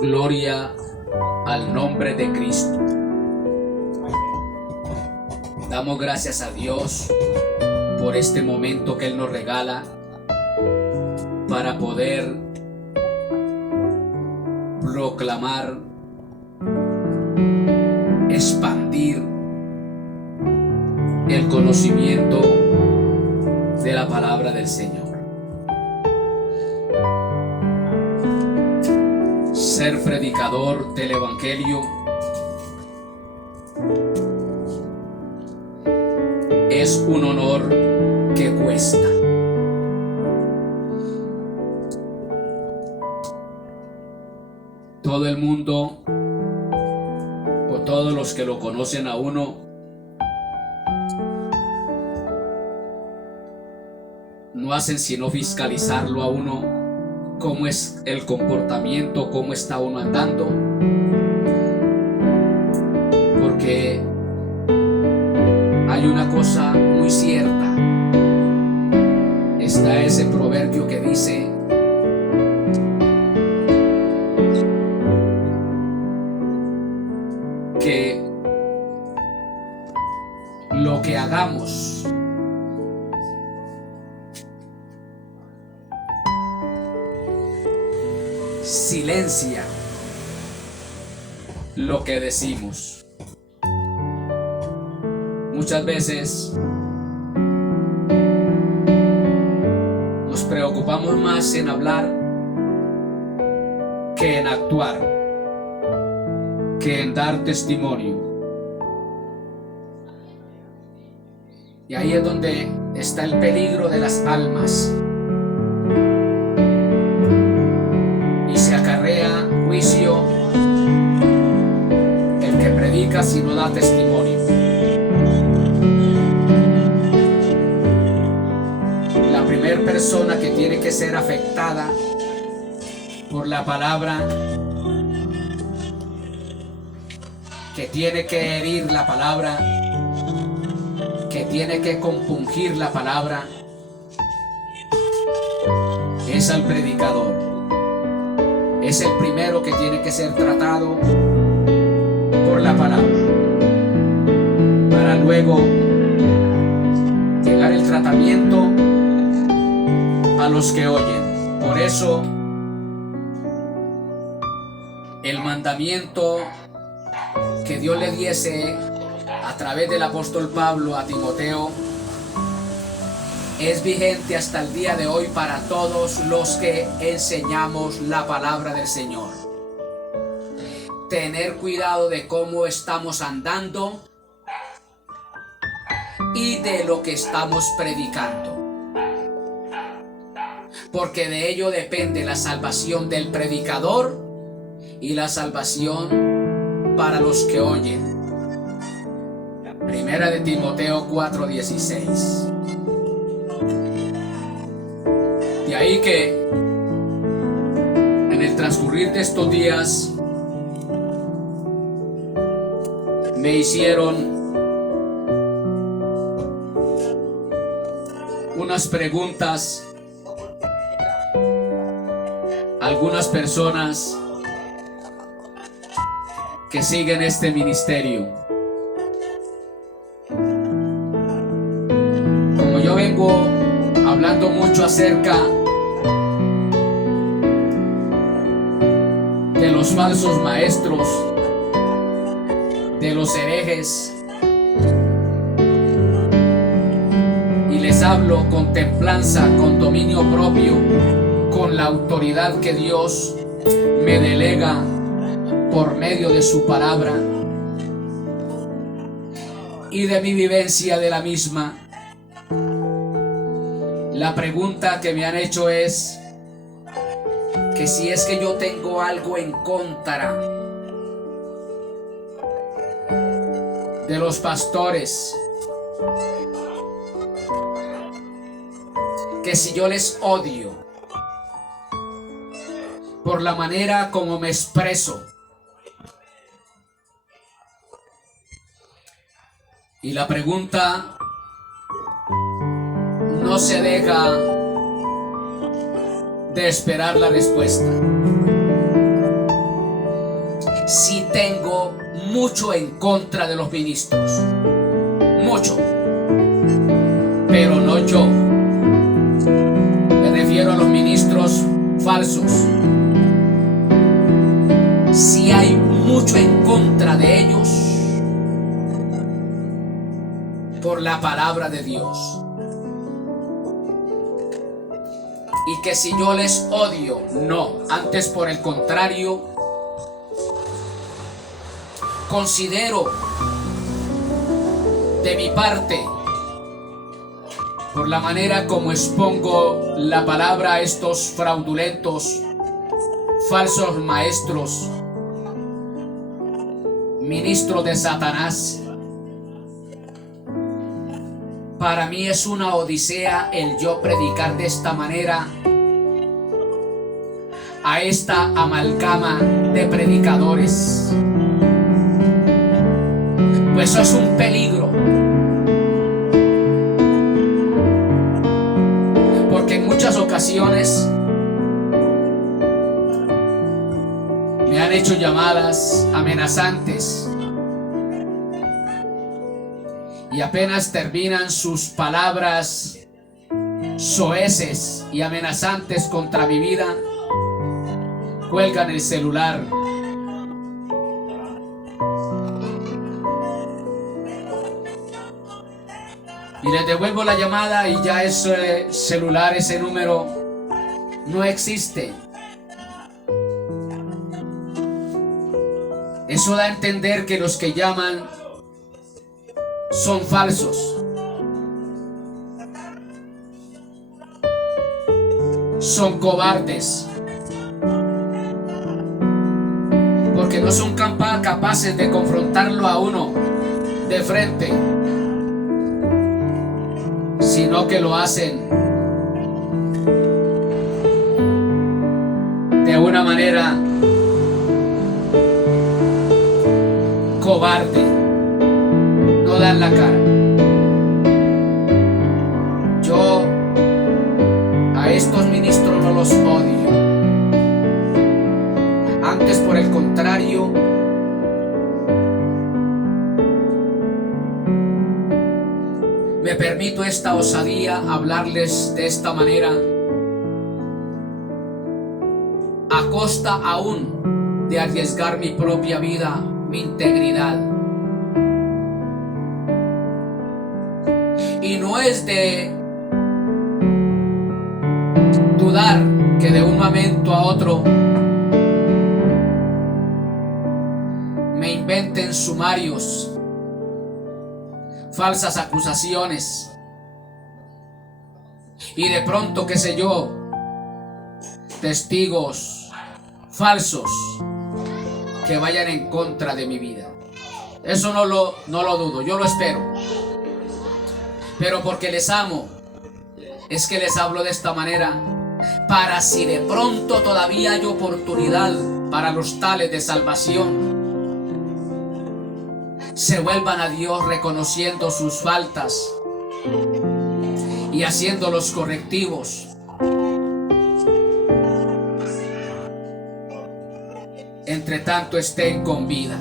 Gloria al nombre de Cristo. Damos gracias a Dios por este momento que Él nos regala para poder proclamar, expandir el conocimiento de la palabra del Señor. Ser predicador del Evangelio es un honor que cuesta. Todo el mundo o todos los que lo conocen a uno no hacen sino fiscalizarlo a uno, cómo es el comportamiento, cómo está uno andando, porque hay una cosa muy cierta. Está ese proverbio que dice que lo que hagamos silencia lo que decimos. Muchas veces nos preocupamos más en hablar que en actuar, que en dar testimonio. Y ahí es donde está el peligro de las almas. Y se acarrea juicio el que predica si no da testimonio. La primera persona que tiene que ser afectada por la palabra, que tiene que herir la palabra, que tiene que compungir la palabra, es al predicador. Es el primero que tiene que ser tratado por la palabra, para luego llegar el tratamiento a los que oyen. Por eso el mandamiento que Dios le diese a través del apóstol Pablo a Timoteo es vigente hasta el día de hoy para todos los que enseñamos la palabra del Señor. Tener cuidado de cómo estamos andando y de lo que estamos predicando, porque de ello depende la salvación del predicador y la salvación para los que oyen. Primera de Timoteo 4:16. De ahí que en el transcurrir de estos días me hicieron unas preguntas algunas personas que siguen este ministerio. Como yo vengo hablando mucho acerca de los falsos maestros, de los herejes, y les hablo con templanza, con dominio propio, con la autoridad que Dios me delega por medio de su palabra y de mi vivencia de la misma. La pregunta que me han hecho es que si es que yo tengo algo en contra de los pastores, que si yo les odio por la manera como me expreso. Y la pregunta no se deja de esperar la respuesta. sí tengo mucho en contra de los ministros, mucho, pero no yo. Me refiero a los ministros falsos. Si hay mucho en contra de ellos por la palabra de Dios. Y que si yo les odio, no, antes por el contrario, considero de mi parte, por la manera como expongo la palabra a estos fraudulentos, falsos maestros, ministros de Satanás, para mí es una odisea el yo predicar de esta manera a esta amalgama de predicadores. Pues eso es un peligro. Porque en muchas ocasiones me han hecho llamadas amenazantes. Y apenas terminan sus palabras soeces y amenazantes contra mi vida, cuelgan el celular. Y les devuelvo la llamada y ya ese celular, ese número no existe. Eso da a entender que los que llaman son falsos, son cobardes, porque no son capaces de confrontarlo a uno de frente, sino que lo hacen de una manera cobarde. No dan la cara. Yo a estos ministros no los odio. Antes, por el contrario, me permito esta osadía hablarles de esta manera, a costa aún de arriesgar mi propia vida, mi integridad. Y no es de dudar que de un momento a otro me inventen sumarios, falsas acusaciones y de pronto, qué sé yo, testigos falsos que vayan en contra de mi vida. Eso no lo dudo, yo lo espero. Pero porque les amo, es que les hablo de esta manera, para si de pronto todavía hay oportunidad para los tales de salvación, se vuelvan a Dios reconociendo sus faltas y haciendo los correctivos. Entre tanto estén con vida.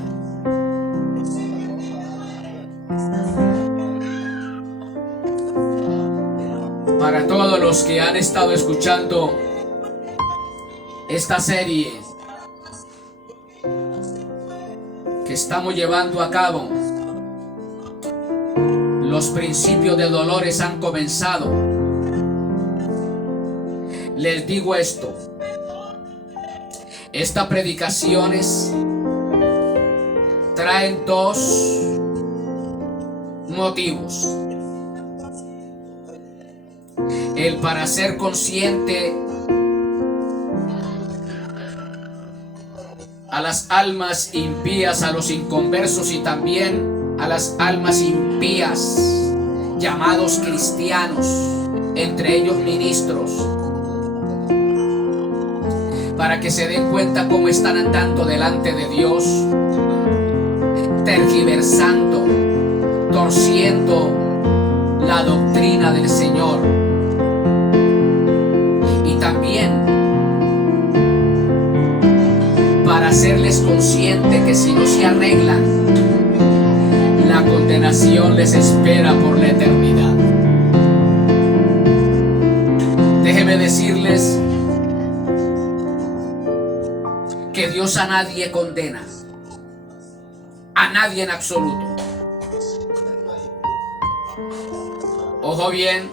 Para todos los que han estado escuchando esta serie que estamos llevando a cabo, los principios de dolores han comenzado. Les digo esto: estas predicaciones traen dos motivos. El para ser consciente a las almas impías, a los inconversos y también a las almas impías llamados cristianos, entre ellos ministros, para que se den cuenta cómo están andando delante de Dios, tergiversando, torciendo la doctrina del Señor. Y también para hacerles consciente que si no se arreglan, la condenación les espera por la eternidad. Déjeme decirles que Dios a nadie condena, a nadie en absoluto. Ojo bien,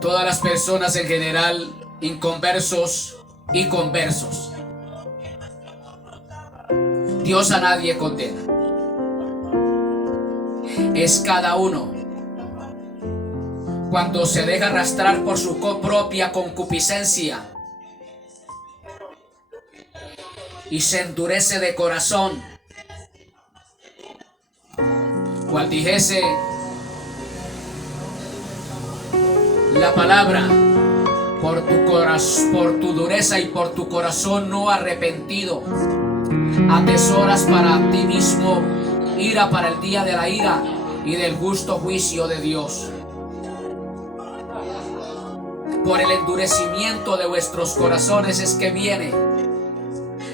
todas las personas en general, inconversos y conversos, Dios a nadie condena. Es cada uno cuando se deja arrastrar por su propia concupiscencia y se endurece de corazón, cual dijese la palabra, por tu dureza y por tu corazón no arrepentido, atesoras para ti mismo ira para el día de la ira y del justo juicio de Dios. Por el endurecimiento de vuestros corazones es que viene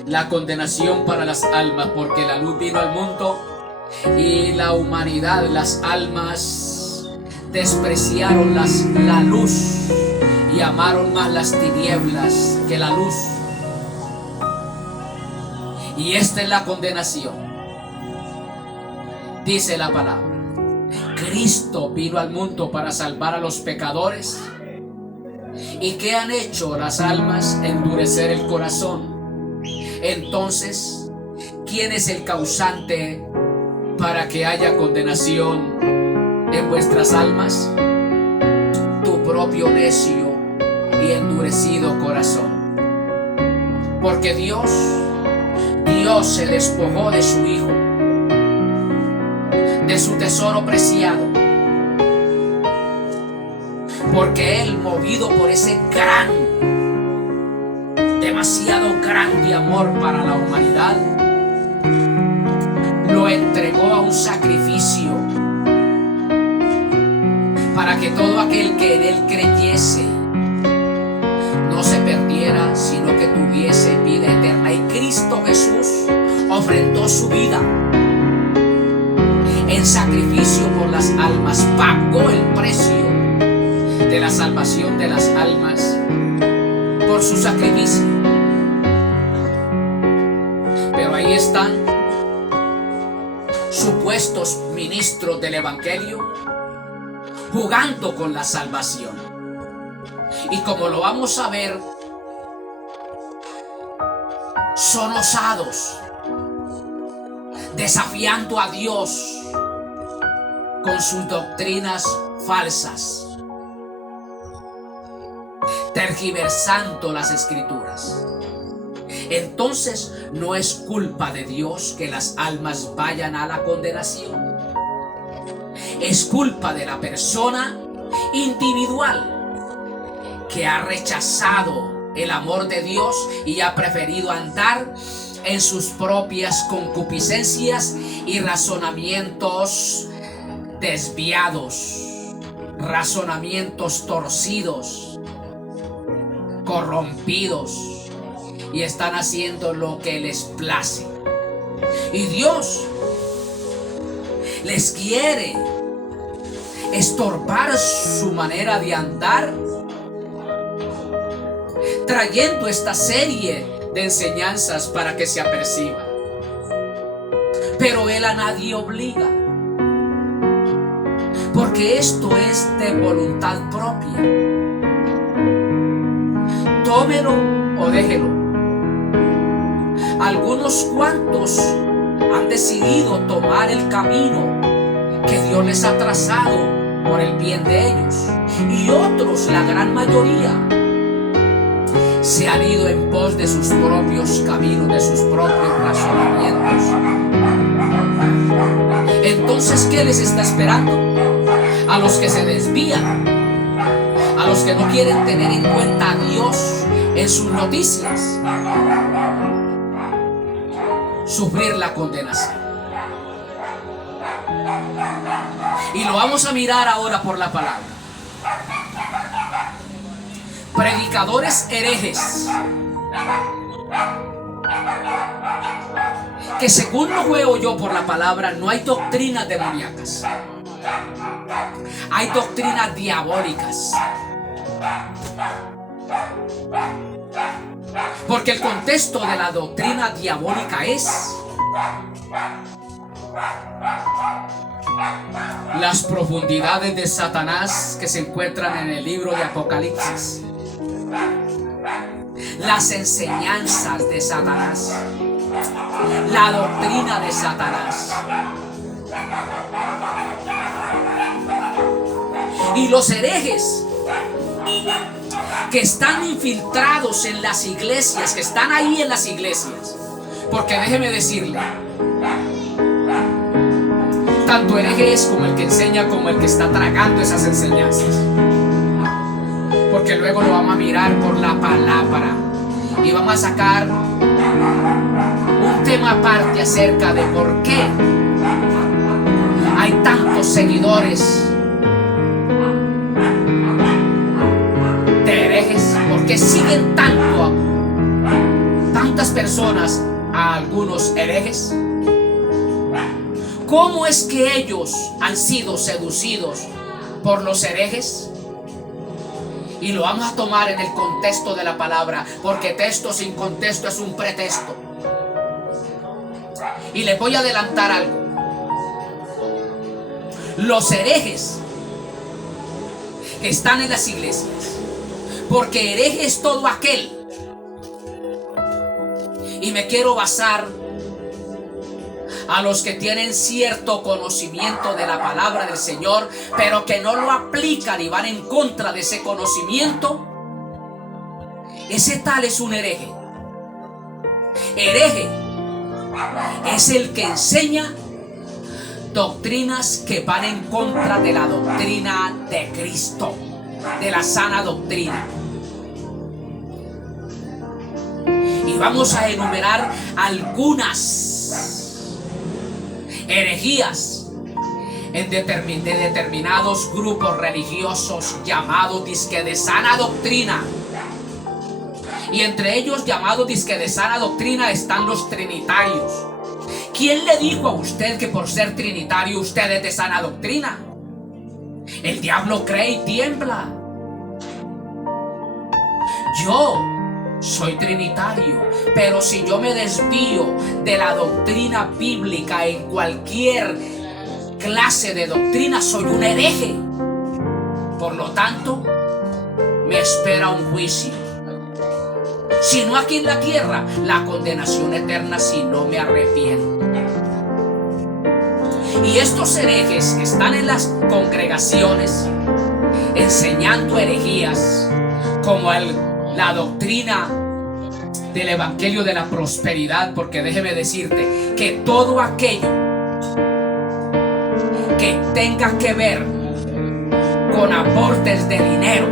la condenación para las almas, porque la luz vino al mundo y la humanidad, las almas, despreciaron la luz y amaron más las tinieblas que la luz. Y esta es la condenación. Dice la palabra: Cristo vino al mundo para salvar a los pecadores. ¿Y qué han hecho las almas? Endurecer el corazón. Entonces, ¿quién es el causante para que haya condenación en vuestras almas? Tu propio necio y endurecido corazón. Porque Dios se despojó de su Hijo, de su tesoro preciado, porque Él, movido por ese demasiado grande amor para la humanidad, lo entregó a un sacrificio para que todo aquel que en Él creyese no se perdiera, sino que tuviese vida eterna. Y Cristo Jesús ofrendó su vida en sacrificio por las almas, pagó el precio de la salvación de las almas por su sacrificio. Pero ahí están supuestos ministros del Evangelio jugando con la salvación. Y como lo vamos a ver, son osados, desafiando a Dios con sus doctrinas falsas, tergiversando las Escrituras. Entonces no es culpa de Dios que las almas vayan a la condenación. Es culpa de la persona individual que ha rechazado el amor de Dios y ha preferido andar en sus propias concupiscencias y razonamientos desviados, razonamientos torcidos, corrompidos, y están haciendo lo que les place. Y Dios les quiere estorbar su manera de andar, trayendo esta serie de enseñanzas para que se aperciban. Pero Él a nadie obliga, porque esto es de voluntad propia. Tómelo o déjelo. Algunos cuantos han decidido tomar el camino que Dios les ha trazado por el bien de ellos, y otros, la gran mayoría, se han ido en pos de sus propios caminos, de sus propios razonamientos. Entonces, ¿qué les está esperando? A los que se desvían, a los que no quieren tener en cuenta a Dios en sus noticias, sufrir la condenación. Y lo vamos a mirar ahora por la palabra. predicadores herejes, que según lo veo yo por la palabra, no hay doctrinas demoníacas, hay doctrinas diabólicas. Porque el contexto de la doctrina diabólica es las profundidades de Satanás que se encuentran en el libro de Apocalipsis, las enseñanzas de Satanás, la doctrina de Satanás. Y los herejes que están infiltrados en las iglesias, que están ahí en las iglesias, porque déjeme decirle, tanto hereje es como el que enseña como el que está tragando esas enseñanzas, porque luego lo vamos a mirar por la palabra y vamos a sacar un tema aparte acerca de por qué hay tantos seguidores de herejes, porque siguen tantas personas a algunos herejes. ¿Cómo es que ellos han sido seducidos por los herejes? Y lo vamos a tomar en el contexto de la palabra, porque texto sin contexto es un pretexto. Y les voy a adelantar algo. Los herejes que están en las iglesias, porque hereje es todo aquel, y me quiero basar a los que tienen cierto conocimiento de la palabra del Señor, pero que no lo aplican y van en contra de ese conocimiento. Ese tal es un hereje. Hereje es el que enseña doctrinas que van en contra de la doctrina de Cristo, de la sana doctrina. Y vamos a enumerar algunas herejías de determinados grupos religiosos llamados disque de sana doctrina. Y entre ellos, llamados disque de sana doctrina, están los trinitarios. ¿Quién le dijo a usted que por ser trinitario usted es de sana doctrina? El diablo cree y tiembla. Yo soy trinitario, pero si yo me desvío de la doctrina bíblica en cualquier clase de doctrina, soy un hereje. Por lo tanto, me espera un juicio. Si no aquí en la tierra, la condenación eterna si no me arrepiento. Y estos herejes que están en las congregaciones enseñando herejías como la doctrina del evangelio de la prosperidad, porque déjeme decirte que todo aquello que tenga que ver con aportes de dinero,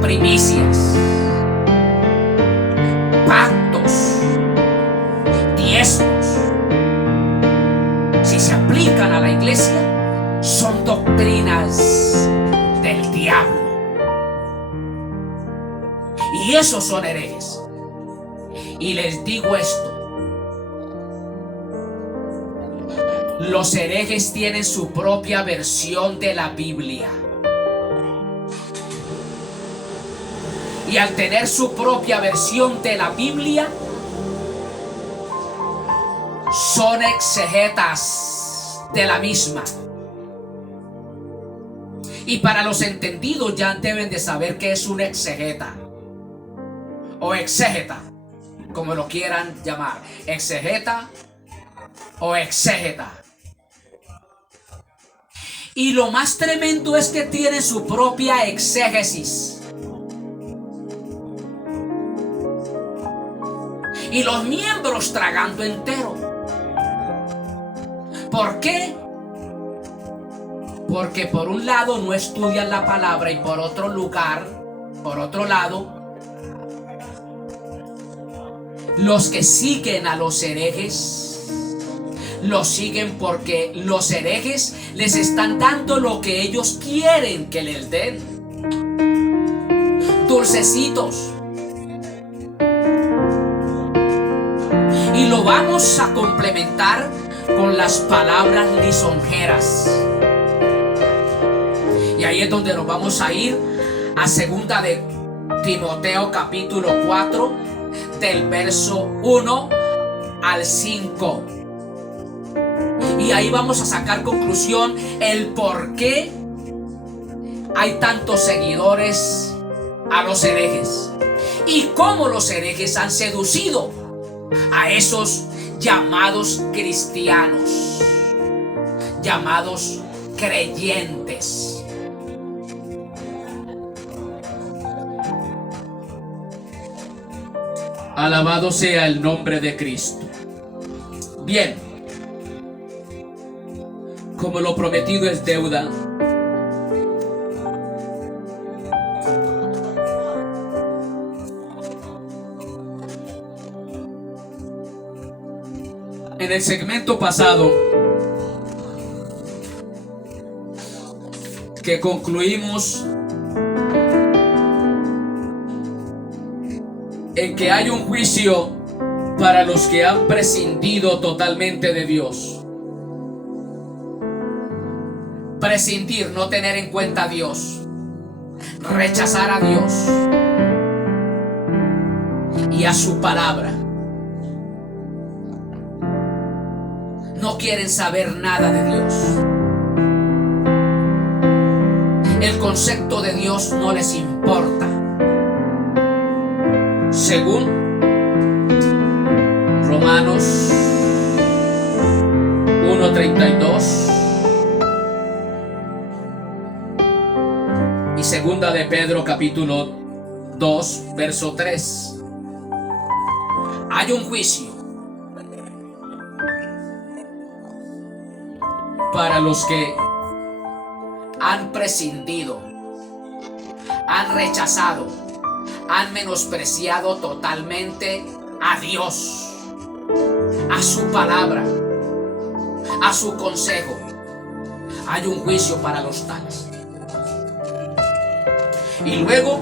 primicias, pactos, diezmos, si se aplican a la iglesia, son doctrinas del diablo. Y esos son herejes. Y les digo esto: los herejes tienen su propia versión de la Biblia. Y al tener su propia versión de la Biblia, son exegetas de la misma. Y para los entendidos ya deben de saber qué es un exegeta o exégeta, como lo quieran llamar, exegeta o exégeta. Y lo más tremendo es que tiene su propia exégesis. Y los miembros tragando entero. ¿Por qué? Porque por un lado no estudian la palabra y por otro lado, los que siguen a los herejes, los siguen porque los herejes les están dando lo que ellos quieren que les den. dulcecitos. Y lo vamos a complementar con las palabras lisonjeras. Y ahí es donde nos vamos a ir a segunda de Timoteo capítulo 4, del verso 1 al 5. Y ahí vamos a sacar conclusión el por qué hay tantos seguidores a los herejes y cómo los herejes han seducido a esos llamados cristianos, llamados creyentes. Alabado sea el nombre de Cristo. Bien, como lo prometido es deuda, en el segmento pasado que concluimos en que hay un juicio para los que han prescindido totalmente de Dios. Prescindir, no tener en cuenta a Dios, rechazar a Dios y a su palabra. No quieren saber nada de Dios. El concepto de Dios no les importa. Según Romanos 1:32 y segunda de Pedro capítulo 2 verso 3. Hay un juicio para los que han prescindido, han rechazado, han menospreciado totalmente a Dios, a su palabra, a su consejo. Hay un juicio para los tales. Y luego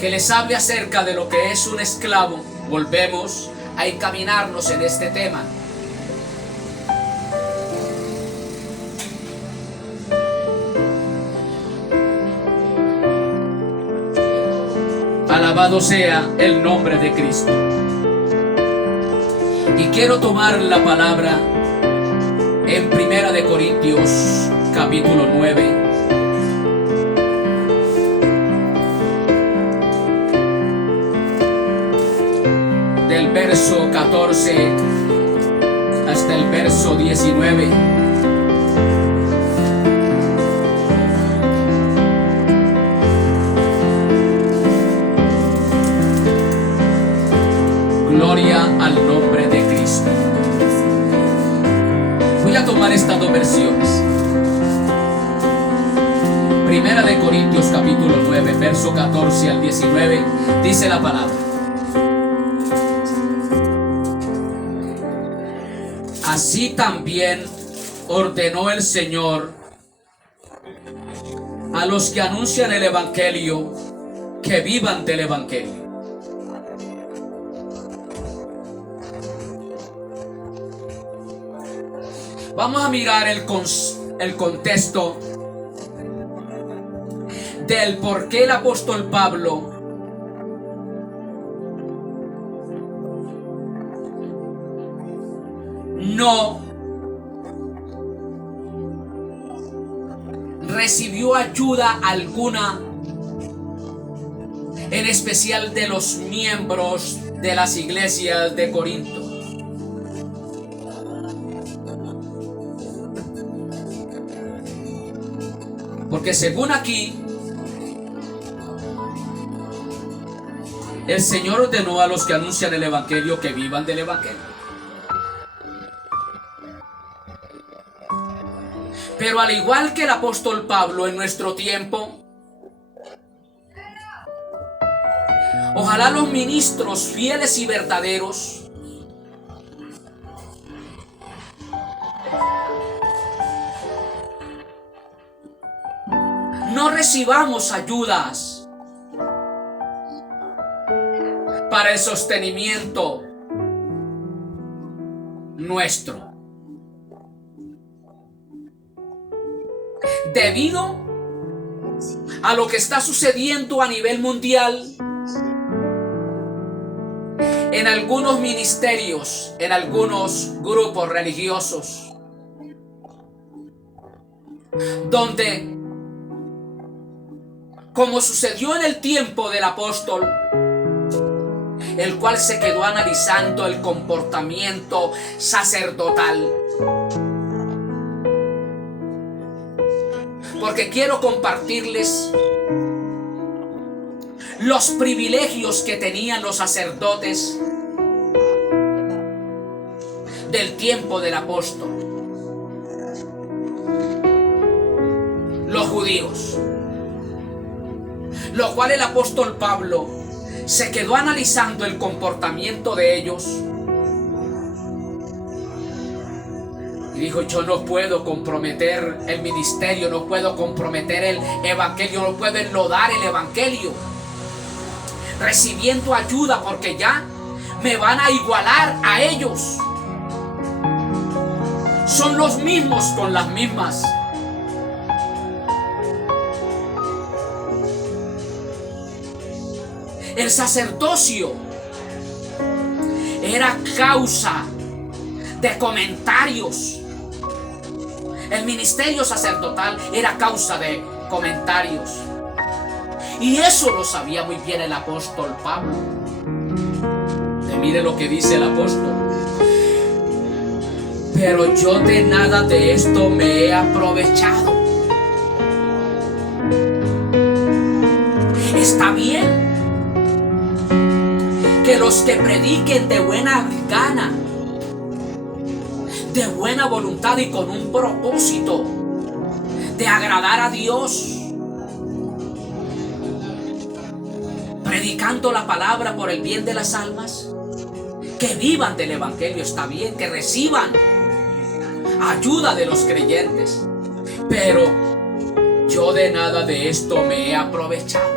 que les hable acerca de lo que es un esclavo, volvemos a encaminarnos en este tema. Alabado sea el nombre de Cristo. Y quiero tomar la palabra en Primera de Corintios capítulo 9. Del verso 14 hasta el verso 19. Gloria al nombre de Cristo. Voy a tomar estas dos versiones. Primera de Corintios capítulo 9, verso 14 al 19, dice la palabra: así también ordenó el Señor a los que anuncian el Evangelio que vivan del Evangelio. Vamos a mirar el contexto del por qué el apóstol Pablo no recibió ayuda alguna, en especial de los miembros de las iglesias de Corinto. Porque según aquí, el Señor ordenó a los que anuncian el Evangelio que vivan del Evangelio. Pero al igual que el apóstol Pablo en nuestro tiempo, ojalá los ministros fieles y verdaderos no recibamos ayudas para el sostenimiento nuestro, debido a lo que está sucediendo a nivel mundial en algunos ministerios, en algunos grupos religiosos, donde, como sucedió en el tiempo del apóstol, el cual se quedó analizando el comportamiento sacerdotal, porque quiero compartirles los privilegios que tenían los sacerdotes del tiempo del apóstol, los judíos, lo cual el apóstol Pablo se quedó analizando el comportamiento de ellos y dijo: yo no puedo comprometer el ministerio, no puedo comprometer el evangelio, no puedo enlodar el evangelio recibiendo ayuda, porque ya me van a igualar a ellos. Son los mismos con las mismas. El sacerdocio era causa de comentarios. El ministerio sacerdotal era causa de comentarios. Y eso lo sabía muy bien el apóstol Pablo. Y mire lo que dice el apóstol: pero yo de nada de esto me he aprovechado. Está bien que los que prediquen de buena gana, de buena voluntad y con un propósito de agradar a Dios, predicando la palabra por el bien de las almas, que vivan del evangelio, está bien, que reciban ayuda de los creyentes, pero yo de nada de esto me he aprovechado,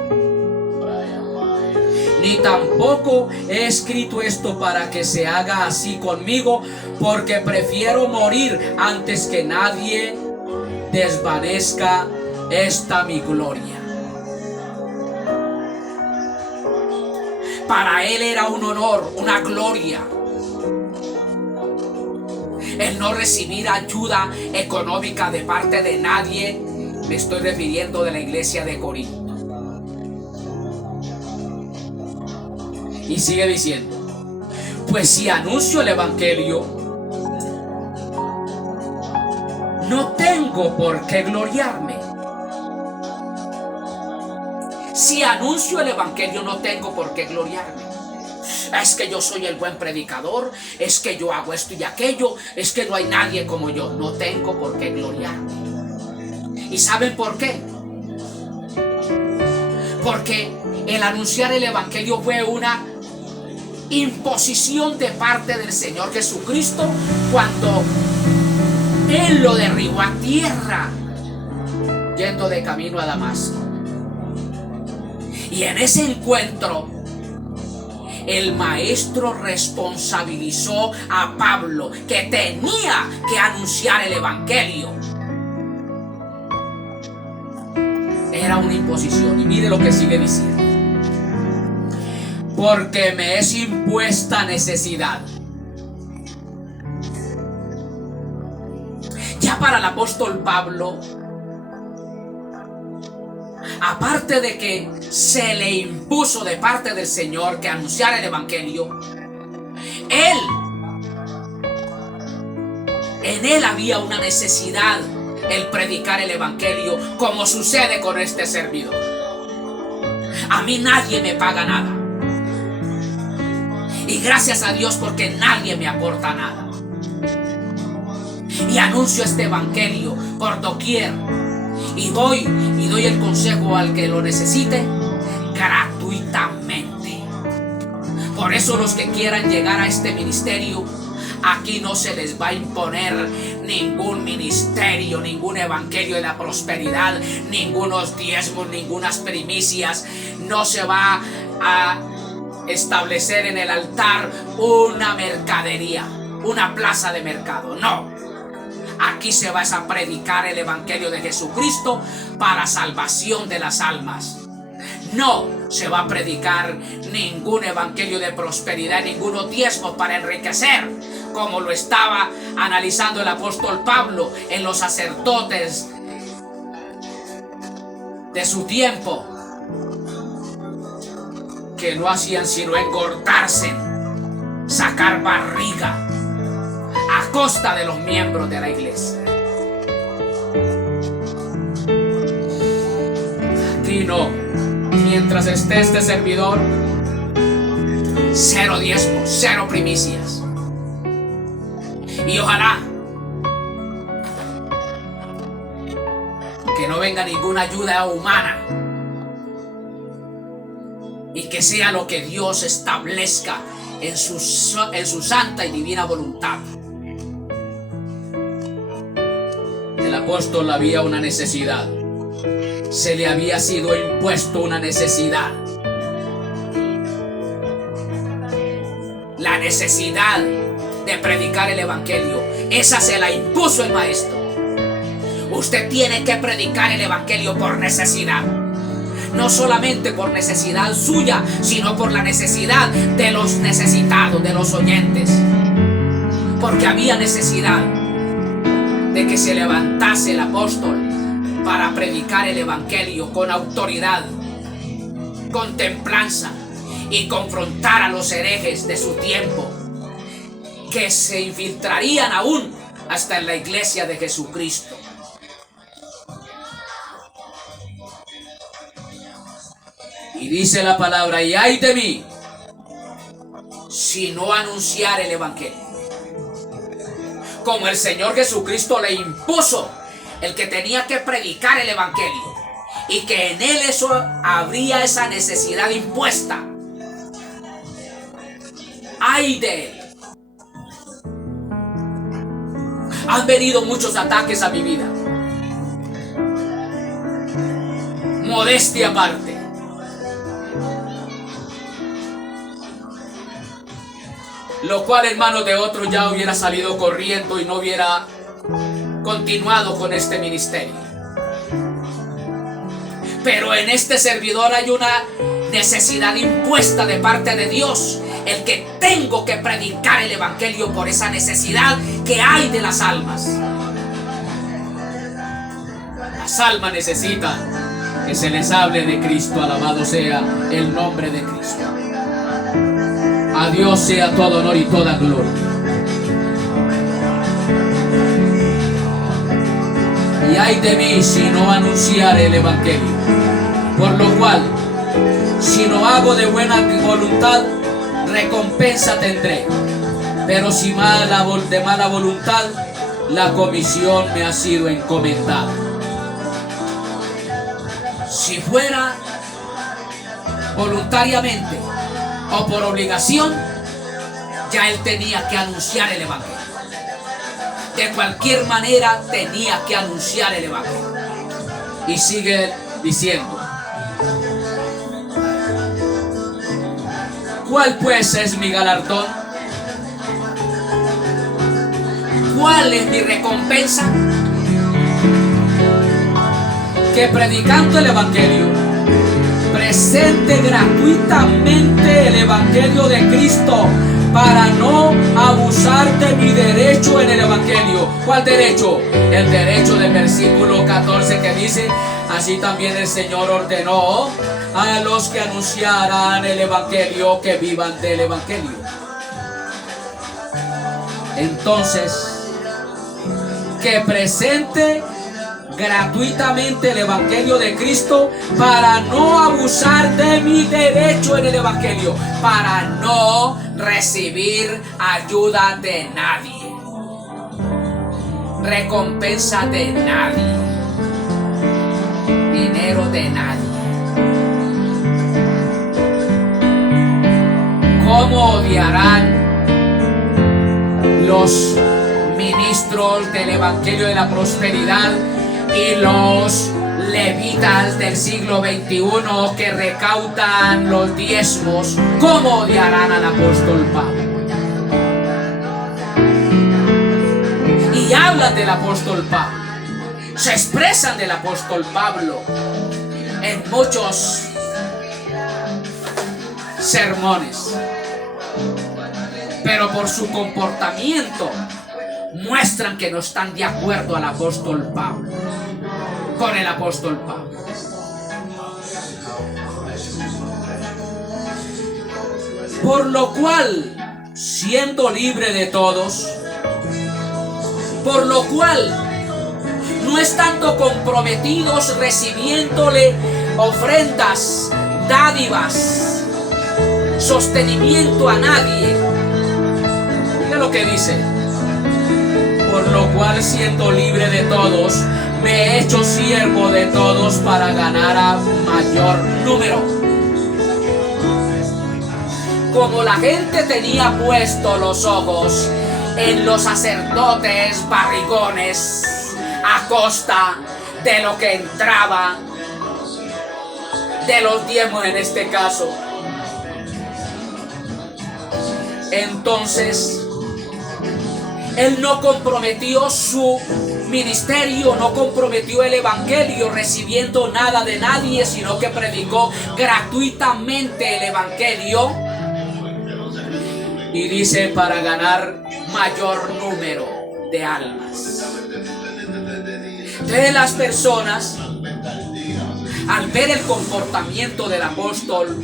ni tampoco he escrito esto para que se haga así conmigo, porque prefiero morir antes que nadie desvanezca esta mi gloria. Para él era un honor, una gloria, el no recibir ayuda económica de parte de nadie. Me estoy refiriendo de la iglesia de Corinto. Y sigue diciendo: pues si anuncio el evangelio, no tengo por qué gloriarme. Si anuncio el evangelio, no tengo por qué gloriarme. Es que yo soy el buen predicador, es que yo hago esto y aquello, es que no hay nadie como yo. No tengo por qué gloriarme. ¿Y saben por qué? Porque el anunciar el evangelio fue una imposición de parte del Señor Jesucristo cuando Él lo derribó a tierra yendo de camino a Damasco. Y en ese encuentro el maestro responsabilizó a Pablo, que tenía que anunciar el evangelio. Era una imposición. Y mire lo que sigue diciendo: porque me es impuesta necesidad. Ya para el apóstol Pablo, aparte de que se le impuso de parte del Señor que anunciara el evangelio, en él había una necesidad, el predicar el evangelio, como sucede con este servidor. A mí nadie me paga nada, y gracias a Dios, porque nadie me aporta nada, y anuncio este evangelio por doquier, y doy el consejo al que lo necesite gratuitamente. Por eso los que quieran llegar a este ministerio, Aquí no se les va a imponer ningún ministerio, ningún evangelio de la prosperidad, ningunos diezmos, ningunas primicias. No se va a establecer en el altar una mercadería, una plaza de mercado. No. Aquí se va a predicar el evangelio de Jesucristo para salvación de las almas. No se va a predicar ningún evangelio de prosperidad, ninguno diezmo para enriquecer, como lo estaba analizando el apóstol Pablo en los sacerdotes de su tiempo, que no hacían sino engordarse, sacar barriga a costa de los miembros de la iglesia. Aquí no. Mientras esté este servidor, cero diezmos, cero primicias. Y ojalá que no venga ninguna ayuda humana, y que sea lo que Dios establezca en su santa y divina voluntad. El apóstol había una necesidad. Se le había sido impuesto una necesidad. La necesidad de predicar el evangelio. Esa se la impuso el maestro. Usted tiene que predicar el evangelio por necesidad. No solamente por necesidad suya, sino por la necesidad de los necesitados, de los oyentes. Porque había necesidad de que se levantase el apóstol para predicar el evangelio con autoridad, con templanza, y confrontar a los herejes de su tiempo, que se infiltrarían aún hasta en la iglesia de Jesucristo. Y dice la palabra: y ay de mí si no anunciar el evangelio. Como el Señor Jesucristo le impuso el que tenía que predicar el evangelio, y que en él eso habría esa necesidad impuesta. ¡Ay de él! Han venido muchos ataques a mi vida. Modestia aparte. Lo cual en manos de otro ya hubiera salido corriendo y no hubiera continuado con este ministerio. Pero en este servidor hay una necesidad impuesta de parte de Dios, el que tengo que predicar el evangelio por esa necesidad que hay de las almas. Las almas necesitan que se les hable de Cristo. Alabado sea el nombre de Cristo. A Dios sea todo honor y toda gloria. Y ay de mí si no anunciar el evangelio. Por lo cual, si lo hago de buena voluntad, recompensa tendré. Pero si de mala voluntad, la comisión me ha sido encomendada. Si fuera voluntariamente o por obligación, ya él tenía que anunciar el evangelio. De cualquier manera tenía que anunciar el evangelio. Y sigue diciendo: ¿cuál pues es mi galardón? ¿Cuál es mi recompensa? Que predicando el evangelio, presente gratuitamente el evangelio de Cristo, para no abusar de mi derecho en el evangelio. ¿Cuál derecho? El derecho del versículo 14, que dice: así también el Señor ordenó a los que anunciaran el evangelio que vivan del evangelio. Entonces, que presente gratuitamente el evangelio de Cristo, para no abusar de mi derecho en el evangelio, para no recibir ayuda de nadie, recompensa de nadie, dinero de nadie. ¿Cómo odiarán los ministros del Evangelio de la Prosperidad y los levitas del siglo XXI que recaudan los diezmos, ¿cómo odiarán al apóstol Pablo? Y hablan del apóstol Pablo, se expresan del apóstol Pablo en muchos sermones, pero por su comportamiento muestran que no están de acuerdo al apóstol Pablo, con el apóstol Pablo. Por lo cual, siendo libre de todos, por lo cual, no estando comprometidos recibiéndole ofrendas, dádivas, sostenimiento a nadie. Mira lo que dice. Por lo cual, siendo libre de todos, me he hecho siervo de todos para ganar a mayor número. Como la gente tenía puestos los ojos en los sacerdotes barrigones a costa de lo que entraba de los diezmos en este caso, entonces él no comprometió su ministerio, no comprometió el evangelio recibiendo nada de nadie, sino que predicó gratuitamente el evangelio. Y dice, para ganar mayor número de almas. Entonces las personas, al ver el comportamiento del apóstol,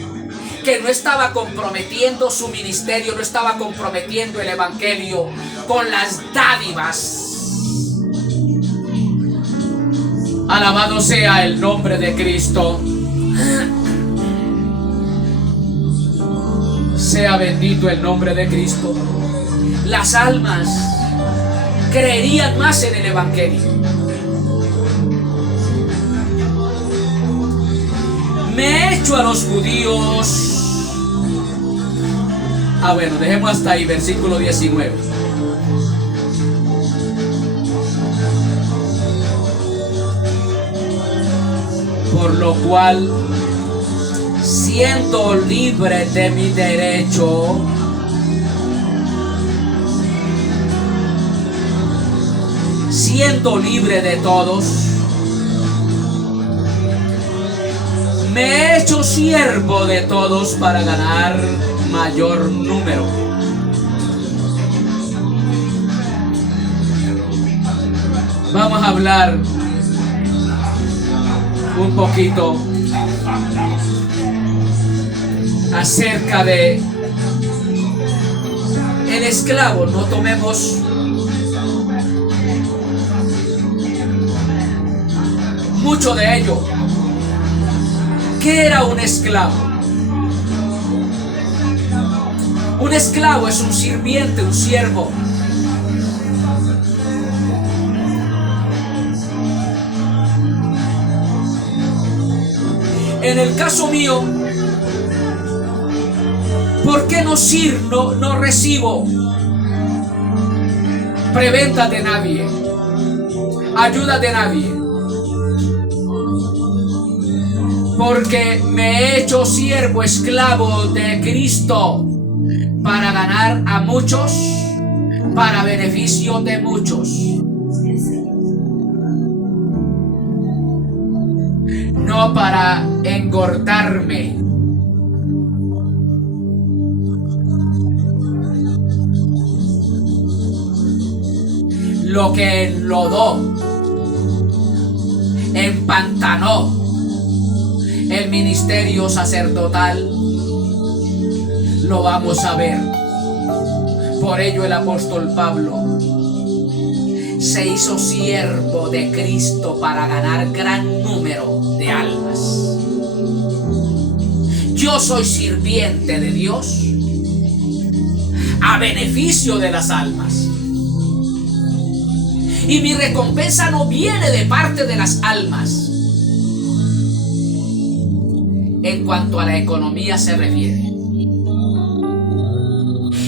que no estaba comprometiendo su ministerio, no estaba comprometiendo el evangelio con las dádivas. Alabado sea el nombre de Cristo. Sea bendito el nombre de Cristo. Las almas creerían más en el evangelio. Me he hecho a los judíos. Bueno, dejemos hasta ahí, versículo 19. Por lo cual, siendo libre de mi derecho, siendo libre de todos, me he hecho siervo de todos para ganar mayor número. Vamos a hablar un poquito acerca de el esclavo. No tomemos mucho de ello. ¿Qué era un esclavo? Un esclavo es un sirviente, un siervo. En el caso mío, ¿por qué no recibo preventa de nadie, ayuda de nadie? Porque me he hecho siervo, esclavo de Cristo para ganar a muchos, para beneficio de muchos. No para engordarme. Lo que enlodó, empantanó el ministerio sacerdotal, lo vamos a ver. Por ello el apóstol Pablo se hizo siervo de Cristo para ganar gran número de almas. Yo soy sirviente de Dios a beneficio de las almas. Y mi recompensa no viene de parte de las almas en cuanto a la economía se refiere.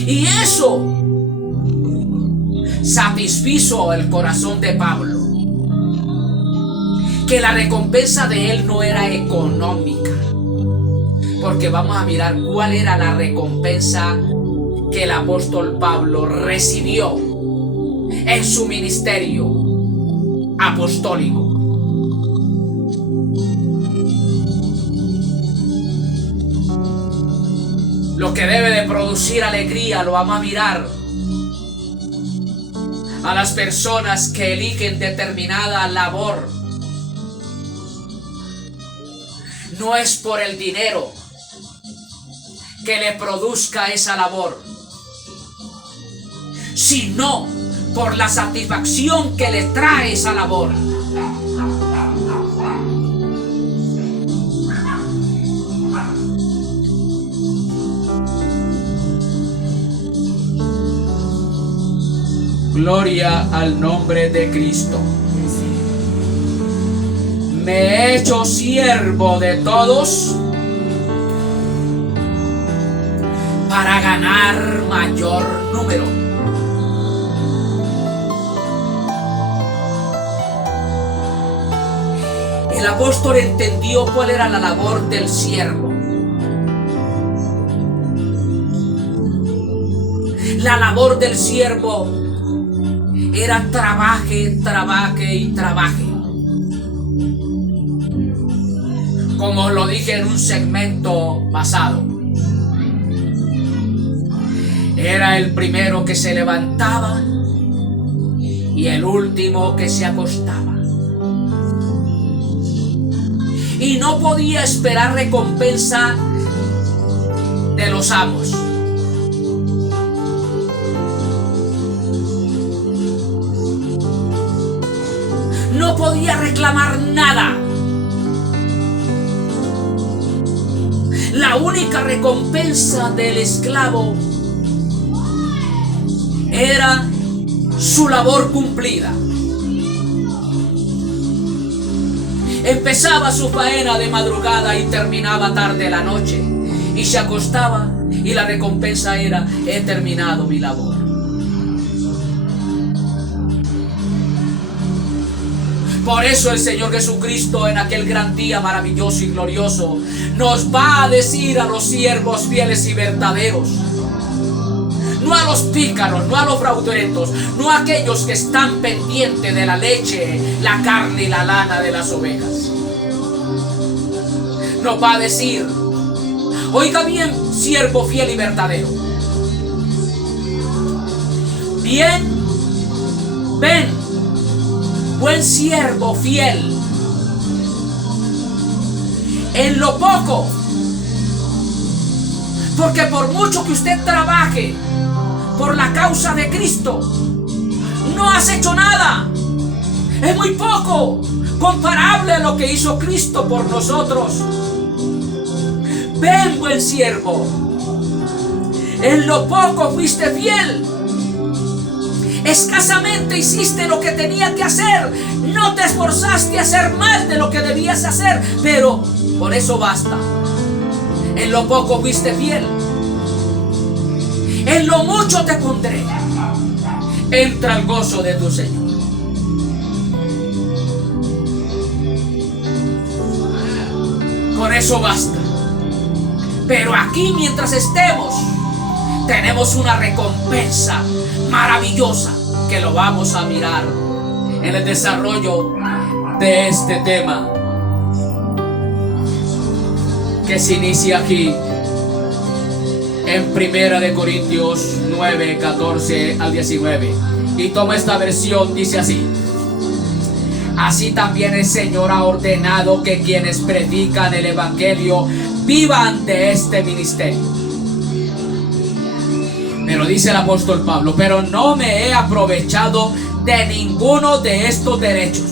Y eso satisfizo el corazón de Pablo, que la recompensa de él no era económica, porque vamos a mirar cuál era la recompensa que el apóstol Pablo recibió en su ministerio apostólico. Lo que debe de producir alegría lo vamos a mirar a las personas que eligen determinada labor. No es por el dinero que le produzca esa labor, sino por la satisfacción que le trae esa labor. Gloria al nombre de Cristo. Me he hecho siervo de todos para ganar mayor número. El apóstol entendió cuál era la labor del siervo. La labor del siervo era trabaje, trabaje y trabaje. Como lo dije en un segmento pasado, era el primero que se levantaba y el último que se acostaba. Y no podía esperar recompensa de los amos. No podía reclamar nada. La única recompensa del esclavo era su labor cumplida. Empezaba su faena de madrugada y terminaba tarde la noche, y se acostaba y la recompensa era: he terminado mi labor. Por eso el Señor Jesucristo en aquel gran día maravilloso y glorioso nos va a decir a los siervos fieles y verdaderos, no a los pícaros, no a los fraudulentos, no a aquellos que están pendientes de la leche, la carne y la lana de las ovejas. Nos va a decir: oiga bien, siervo fiel y verdadero, bien, ven, buen siervo fiel, en lo poco, porque por mucho que usted trabaje por la causa de Cristo, no has hecho nada. Es muy poco comparable a lo que hizo Cristo por nosotros. Ven, buen siervo, en lo poco fuiste fiel, escasamente hiciste lo que tenía que hacer, no te esforzaste a hacer más de lo que debías hacer, pero por eso basta. En lo poco fuiste fiel, en lo mucho te pondré, entra al gozo de tu Señor. Con eso basta. Pero aquí, mientras estemos, tenemos una recompensa maravillosa que lo vamos a mirar en el desarrollo de este tema que se inicia aquí en 1 Corintios 9, 14 al 19. Y toma esta versión, dice así: así también el Señor ha ordenado que quienes predican el Evangelio vivan de este ministerio. Pero dice el apóstol Pablo: pero no me he aprovechado de ninguno de estos derechos.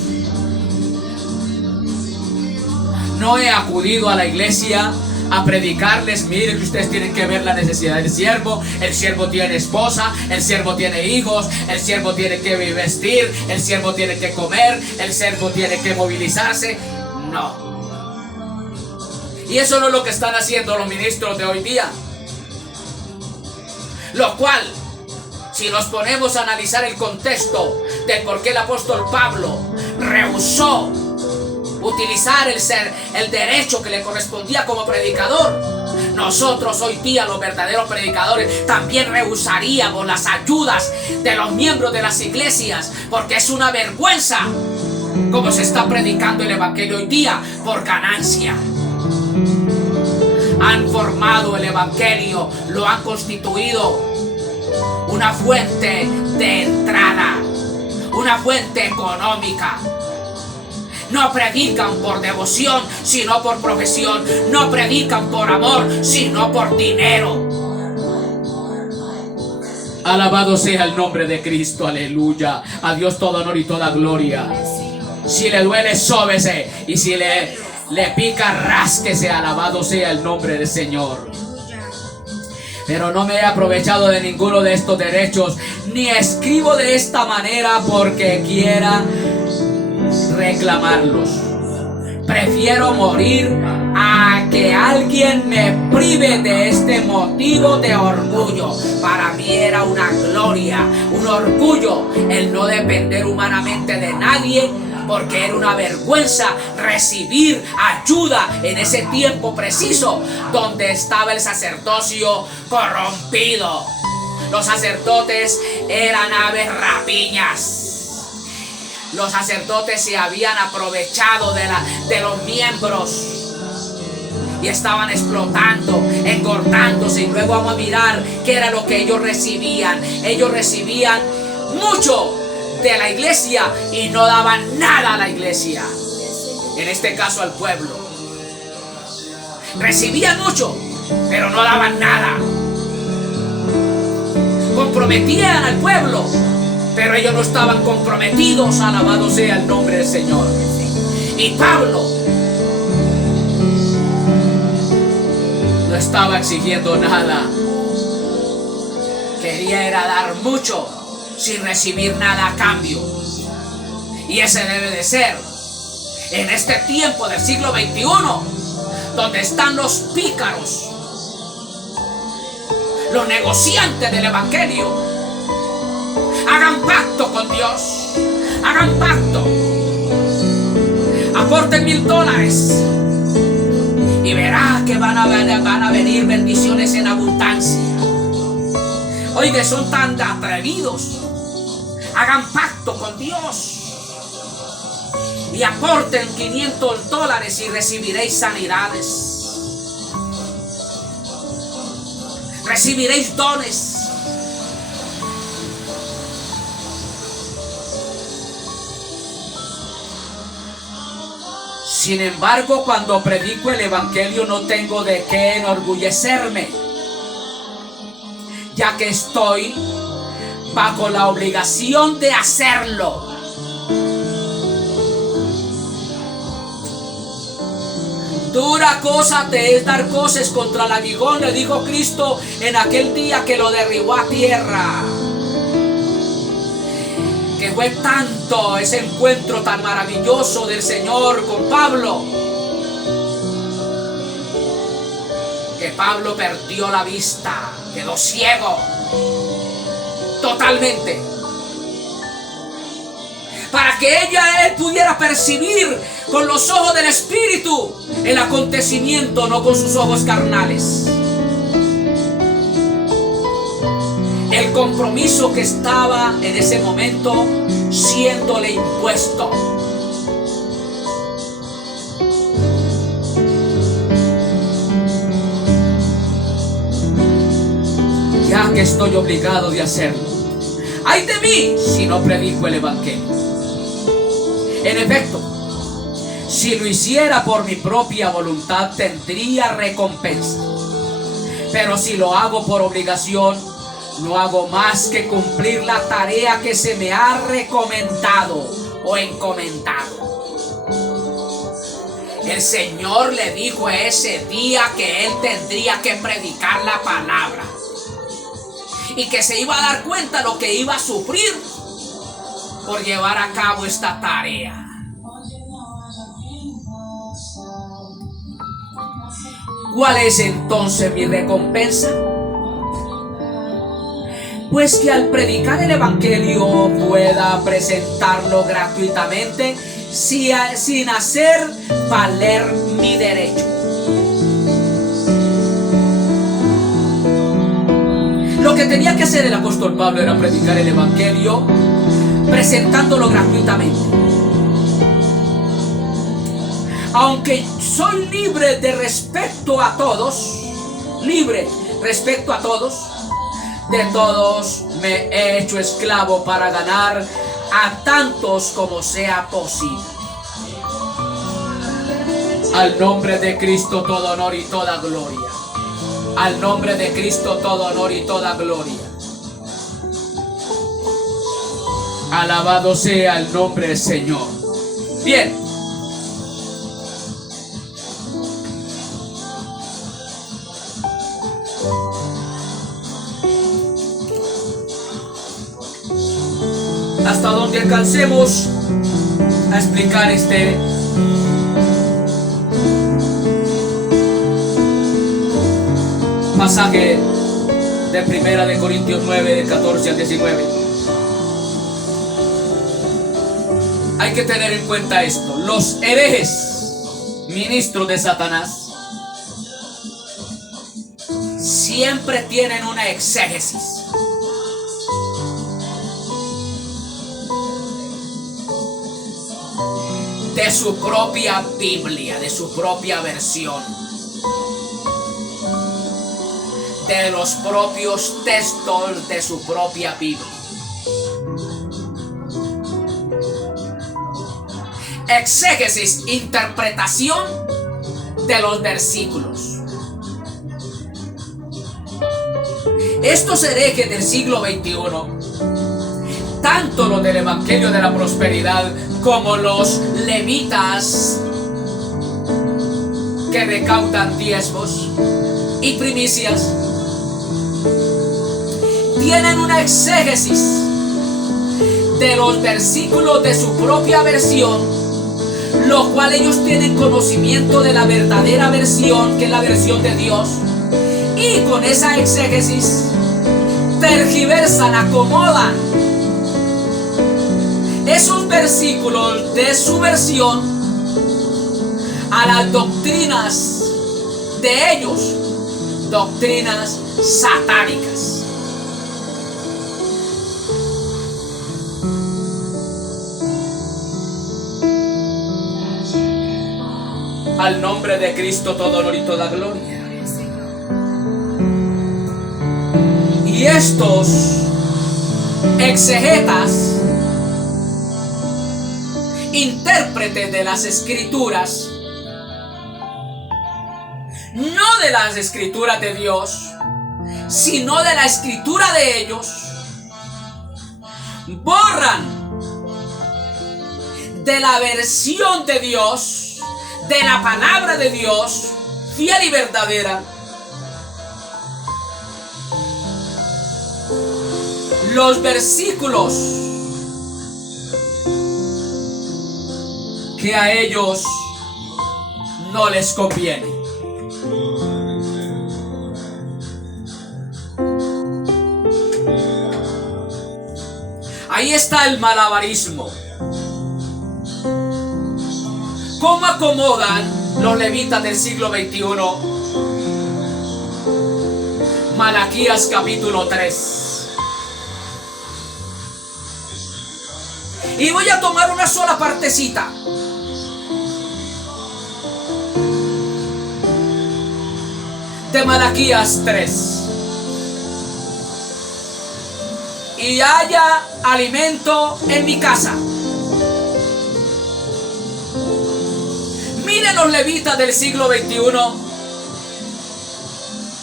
No he acudido a la iglesia a predicarles: miren que ustedes tienen que ver la necesidad del siervo. El siervo tiene esposa, el siervo tiene hijos, el siervo tiene que vestir, el siervo tiene que comer, el siervo tiene que movilizarse. No. Y eso no es lo que están haciendo los ministros de hoy día, lo cual Si nos ponemos a analizar el contexto del por qué el apóstol Pablo rehusó utilizar el derecho que le correspondía como predicador, nosotros hoy día, los verdaderos predicadores, también rehusaríamos las ayudas de los miembros de las iglesias, porque es una vergüenza como se está predicando el evangelio hoy día por ganancia. Han formado el evangelio, lo han constituido una fuente de entrada, una fuente económica. No predican por devoción, sino por profesión. No predican por amor, sino por dinero. Alabado sea el nombre de Cristo, aleluya. A Dios todo honor y toda gloria. Si le duele, sóbese. Y si le pica, rásquese. Alabado sea el nombre del Señor. Pero no me he aprovechado de ninguno de estos derechos, ni escribo de esta manera porque quiera reclamarlos. Prefiero morir a que alguien me prive de este motivo de orgullo. Para mí era una gloria, un orgullo el no depender humanamente de nadie, porque era una vergüenza recibir ayuda en ese tiempo preciso donde estaba el sacerdocio corrompido. Los sacerdotes eran aves rapiñas. Los sacerdotes se habían aprovechado de los miembros y estaban explotando, engordándose. Y luego vamos a mirar qué era lo que ellos recibían. Ellos recibían mucho de la iglesia y no daban nada a la iglesia. En este caso al pueblo. Recibían mucho, pero no daban nada. Comprometían al pueblo, pero ellos no estaban comprometidos. Alabado sea el nombre del Señor. Y Pablo no estaba exigiendo nada. Quería era dar mucho sin recibir nada a cambio. Y ese debe de ser en este tiempo del siglo XXI, donde están los pícaros, los negociantes del evangelio. Hagan pacto con Dios. Hagan pacto. Aporten $1000 y verá que van a venir bendiciones en abundancia. Oiga, son tan atrevidos. Hagan pacto con Dios y aporten $500 y recibiréis sanidades. Recibiréis dones. Sin embargo, cuando predico el evangelio no tengo de qué enorgullecerme, ya que estoy bajo la obligación de hacerlo. Dura cosa te es dar coces contra el aguijón, le dijo Cristo en aquel día que lo derribó a tierra. Que fue tanto ese encuentro tan maravilloso del Señor con Pablo, que Pablo perdió la vista, quedó ciego totalmente, para que él pudiera percibir con los ojos del Espíritu el acontecimiento, no con sus ojos carnales. El compromiso que estaba en ese momento siéndole impuesto. Ya que estoy obligado de hacerlo, ¡ay de mí si no predico el evangelio! En efecto, si lo hiciera por mi propia voluntad tendría recompensa, pero si lo hago por obligación, no hago más que cumplir la tarea que se me ha recomendado o encomendado. El Señor le dijo ese día que él tendría que predicar la palabra y que se iba a dar cuenta de lo que iba a sufrir por llevar a cabo esta tarea. ¿Cuál es entonces mi recompensa? pues que al predicar el evangelio pueda presentarlo gratuitamente sin hacer valer mi derecho. Lo que tenía que hacer el apóstol Pablo era predicar el evangelio presentándolo gratuitamente. Aunque soy libre de respecto a todos, libre respecto a todos, de todos me he hecho esclavo para ganar a tantos como sea posible. Al nombre de Cristo todo honor y toda gloria. Al nombre de Cristo todo honor y toda gloria. Alabado sea el nombre del Señor. Bien. Hasta donde alcancemos a explicar este pasaje de Primera de Corintios 9, del 14 al 19. Hay que tener en cuenta esto: los herejes, ministros de Satanás, siempre tienen una exégesis. De su propia Biblia, de su propia versión, de los propios textos de su propia Biblia. Exégesis, interpretación de los versículos. Estos herejes del siglo XXI, tanto los del Evangelio de la Prosperidad como los levitas que recaudan diezmos y primicias, tienen una exégesis de los versículos de su propia versión, lo cual ellos tienen conocimiento de la verdadera versión, que es la versión de Dios, y con esa exégesis tergiversan, acomodan esos versículos de su versión a las doctrinas de ellos, doctrinas satánicas. Al nombre de Cristo todo honor y toda gloria. Y estos exegetas, intérpretes de las escrituras, no de las escrituras de Dios, sino de la escritura de ellos, borran de la versión de Dios, de la palabra de Dios, fiel y verdadera, los versículos que a ellos no les conviene. Ahí está el malabarismo. ¿Cómo acomodan los levitas del siglo XXI? Malaquías capítulo 3. Y voy a tomar una sola partecita. De Malaquías 3. Y haya alimento en mi casa. Miren los levitas del siglo XXI,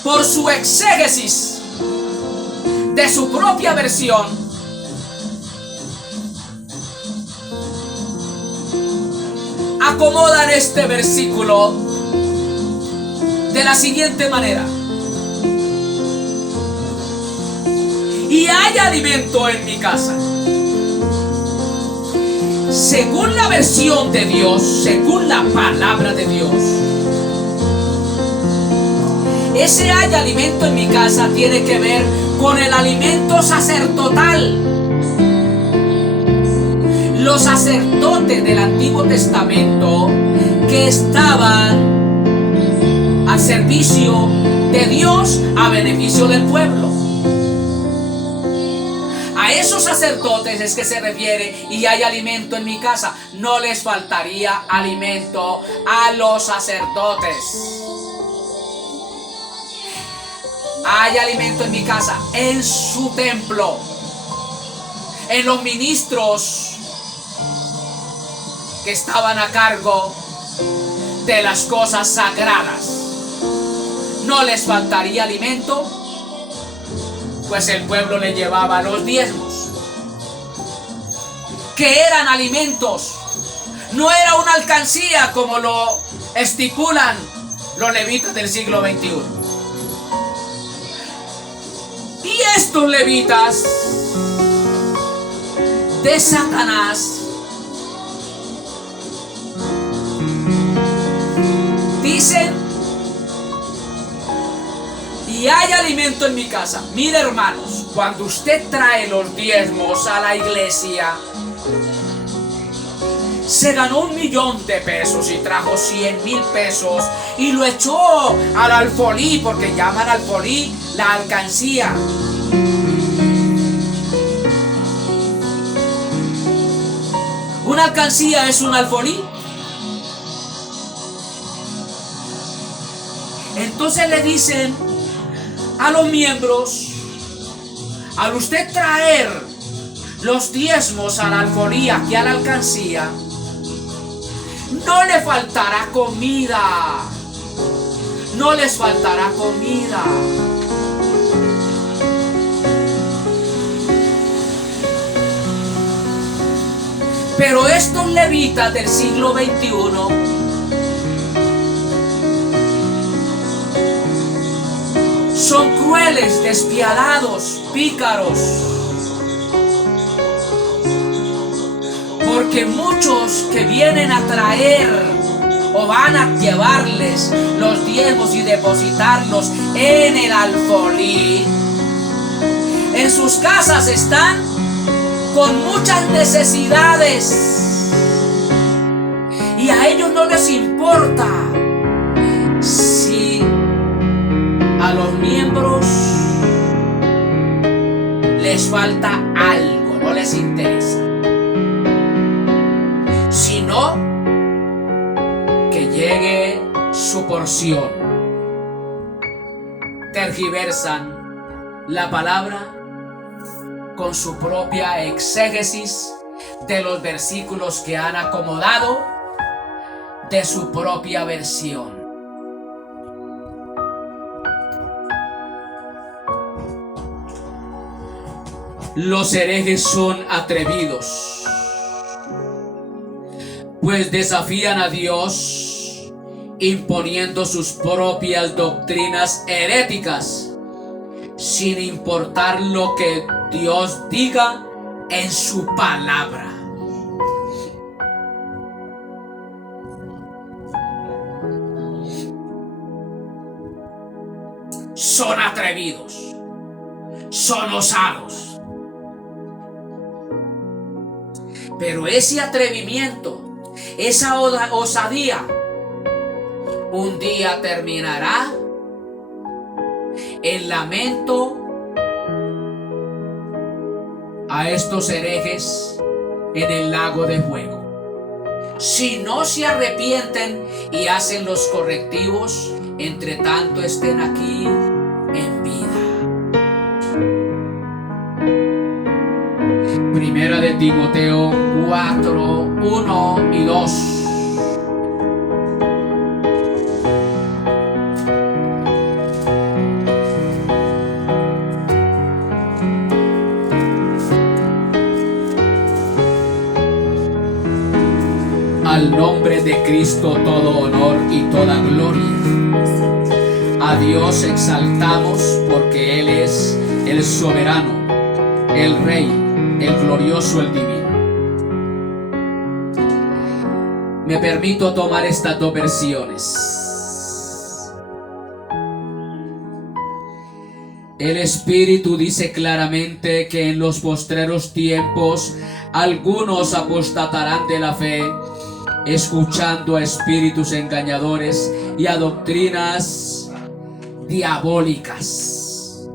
por su exégesis de su propia versión, acomodan este versículo de la siguiente manera: y hay alimento en mi casa. Según la versión de Dios, según la palabra de Dios, Ese hay alimento en mi casa tiene que ver con el alimento sacerdotal. Los sacerdotes del Antiguo Testamento que estaban al servicio de Dios a beneficio del pueblo. A esos sacerdotes es que se refiere, y hay alimento en mi casa. No les faltaría alimento a los sacerdotes. Hay alimento en mi casa, en su templo, en los ministros que estaban a cargo de las cosas sagradas. No les faltaría alimento, pues el pueblo le llevaba los diezmos, que eran alimentos. No era una alcancía como lo estipulan los levitas del siglo XXI. Y estos levitas de Satanás dicen: y hay alimento en mi casa. Mire, hermanos, cuando usted trae los diezmos a la iglesia, se ganó 1.000.000 de pesos y trajo 100,000 pesos y lo echó al alfolí, porque llaman alfolí la alcancía. Una alcancía es un alfolí. Entonces le dicen a los miembros: al usted traer los diezmos a la alfolí, aquí a la alcancía, no le faltará comida. No les faltará comida. Pero estos levitas del siglo XXI son crueles, despiadados, pícaros. Porque muchos que vienen a traer o van a llevarles los diezmos y depositarlos en el alfolí, en sus casas están con muchas necesidades, y a ellos no les importa si a los miembros les falta algo, no les interesa, sino que llegue su porción. Tergiversan la palabra con su propia exégesis de los versículos que han acomodado de su propia versión. Los herejes son atrevidos, pues desafían a Dios imponiendo sus propias doctrinas heréticas, sin importar lo que Dios diga en su palabra. Son atrevidos, son osados. Pero ese atrevimiento, esa osadía, un día terminará en lamento a estos herejes en el lago de fuego, si no se arrepienten y hacen los correctivos, entre tanto estén aquí en vida. Primera de Timoteo 4, 1 y 2. Al nombre de Cristo todo honor y toda gloria. A Dios exaltamos porque Él es el soberano, el Rey, el glorioso, el divino. Me permito tomar estas dos versiones. El Espíritu dice claramente que en los postreros tiempos algunos apostatarán de la fe, escuchando a espíritus engañadores y a doctrinas diabólicas,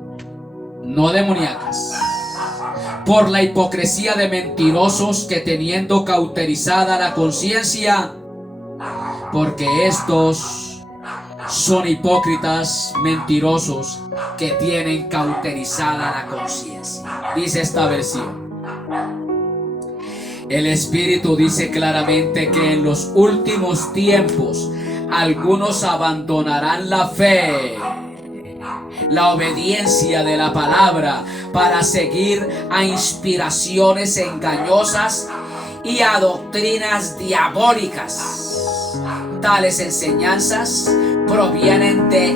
no demoníacas, por la hipocresía de mentirosos que teniendo cauterizada la conciencia, porque estos son hipócritas mentirosos que tienen cauterizada la conciencia. Dice esta versión. El Espíritu dice claramente que en los últimos tiempos algunos abandonarán la fe, la obediencia de la palabra, para seguir a inspiraciones engañosas y a doctrinas diabólicas. Tales enseñanzas provienen de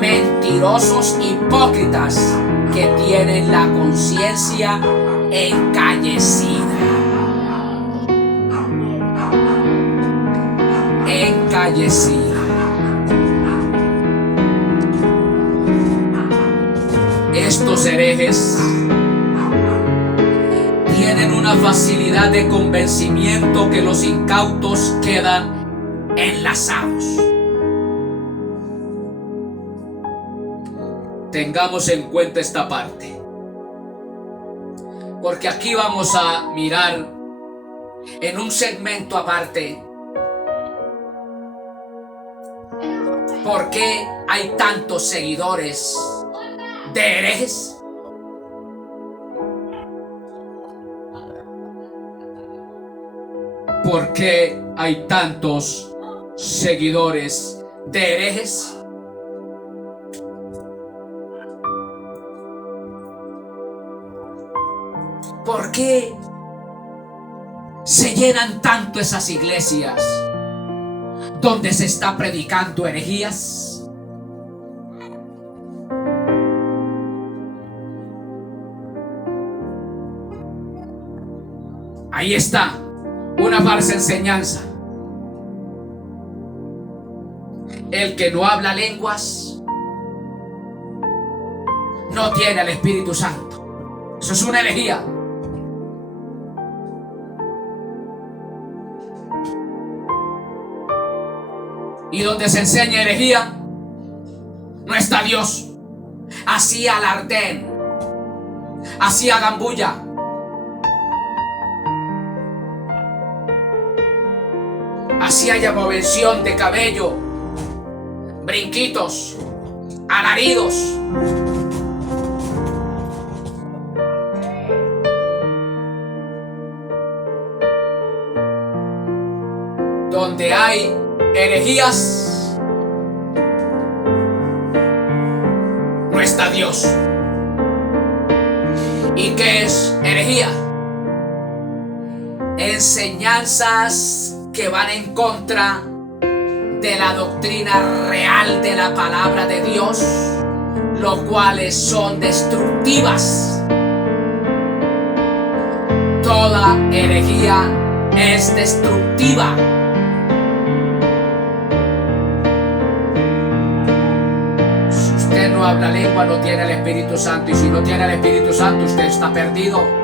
mentirosos hipócritas que tienen la conciencia encallecida. Estos herejes tienen una facilidad de convencimiento que los incautos quedan enlazados. Tengamos en cuenta esta parte, porque aquí vamos a mirar en un segmento aparte por qué hay tantos seguidores de herejes. ¿Por qué hay tantos seguidores de herejes? ¿Por qué se llenan tanto esas iglesias donde se está predicando herejías? Ahí está una falsa enseñanza. El que no habla lenguas no tiene al Espíritu Santo. Eso es una herejía. Y donde se enseña herejía, no está Dios. Así alarden, así hagan bulla. Así haya movención de cabello, brinquitos, alaridos. Donde hay herejías, no está Dios. ¿Y qué es herejía? Enseñanzas que van en contra de la doctrina real de la palabra de Dios, los cuales son destructivas. Toda herejía es destructiva. Si usted no habla lengua, no tiene el Espíritu Santo, y si no tiene el Espíritu Santo, usted está perdido.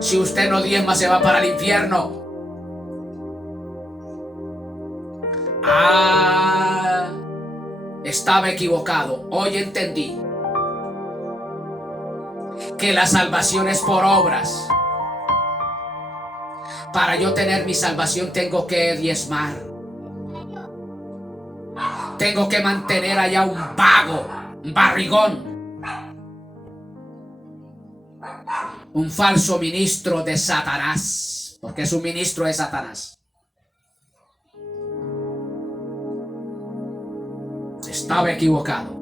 Si usted no diezma, se va para el infierno. Estaba equivocado. Hoy entendí que la salvación es por obras. Para yo tener mi salvación tengo que diezmar. Tengo que mantener allá un vago, un barrigón, un falso ministro de Satanás, porque es un ministro de Satanás. Estaba equivocado.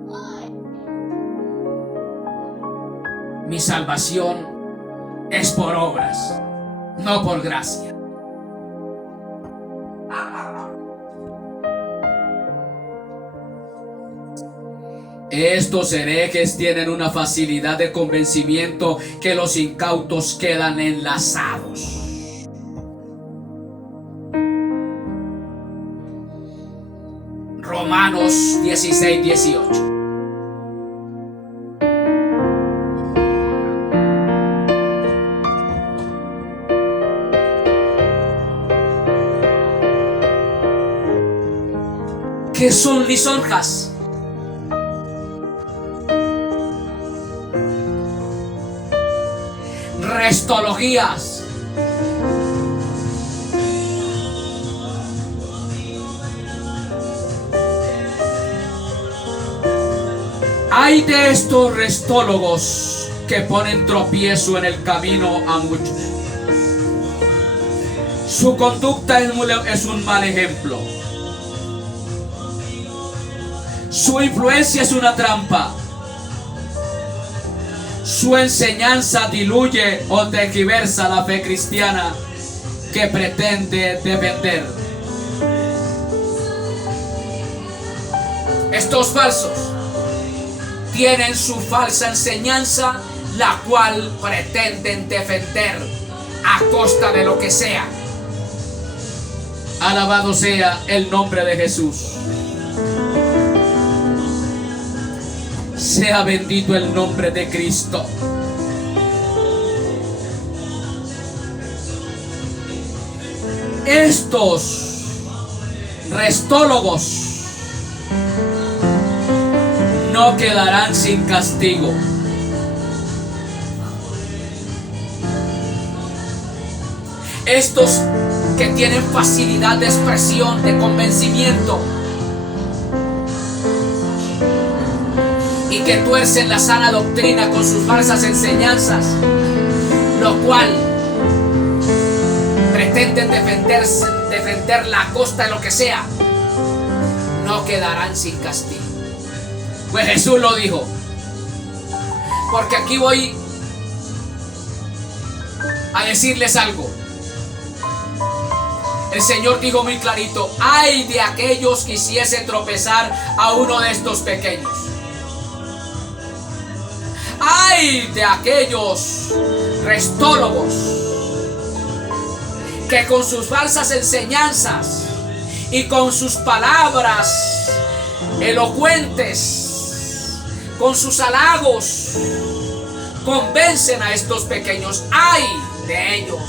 Mi salvación es por obras, no por gracia. Estos herejes tienen una facilidad de convencimiento que los incautos quedan enlazados. Hebreos 16, 18. ¿Qué son lisonjas? Restologías. Hay de estos restólogos que ponen tropiezo en el camino a muchos. Su conducta es un mal ejemplo. Su influencia es una trampa. Su enseñanza diluye o tergiversa la fe cristiana que pretende defender. Estos falsos tienen su falsa enseñanza, la cual pretenden defender a costa de lo que sea. Alabado sea el nombre de Jesús. Sea bendito el nombre de Cristo. Estos restólogos no quedarán sin castigo. Estos que tienen facilidad de expresión, de convencimiento, y que tuercen la sana doctrina con sus falsas enseñanzas, lo cual pretenden defenderla a costa de lo que sea, no quedarán sin castigo. Pues Jesús lo dijo. Porque aquí voy a decirles algo. El Señor dijo muy clarito: ay de aquellos que hiciesen tropezar a uno de estos pequeños. Ay de aquellos restólogos que con sus falsas enseñanzas y con sus palabras elocuentes, con sus halagos, convencen a estos pequeños. Ay de ellos,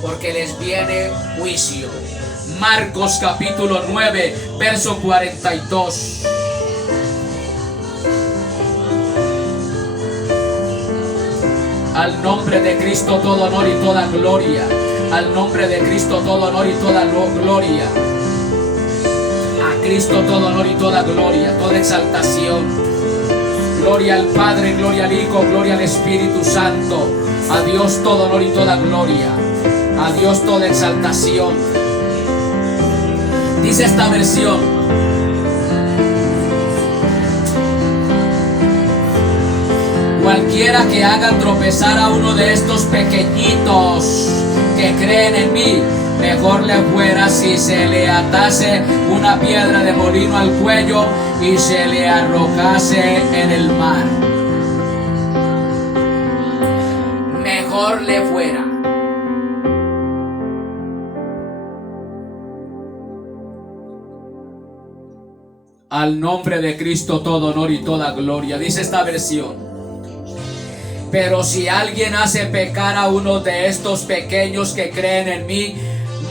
porque les viene juicio. Marcos capítulo 9, verso 42. Al nombre de Cristo todo honor y toda gloria. Al nombre de Cristo todo honor y toda gloria. A Cristo todo honor y toda gloria, toda exaltación. Gloria al Padre, gloria al Hijo, gloria al Espíritu Santo. A Dios todo honor y toda gloria. A Dios toda exaltación. Dice esta versión: cualquiera que haga tropezar a uno de estos pequeñitos que creen en mí, mejor le fuera si se le atase una piedra de molino al cuello y se le arrojase en el mar. Mejor le fuera. Al nombre de Cristo todo honor y toda gloria. Dice esta versión: pero si alguien hace pecar a uno de estos pequeños que creen en mí,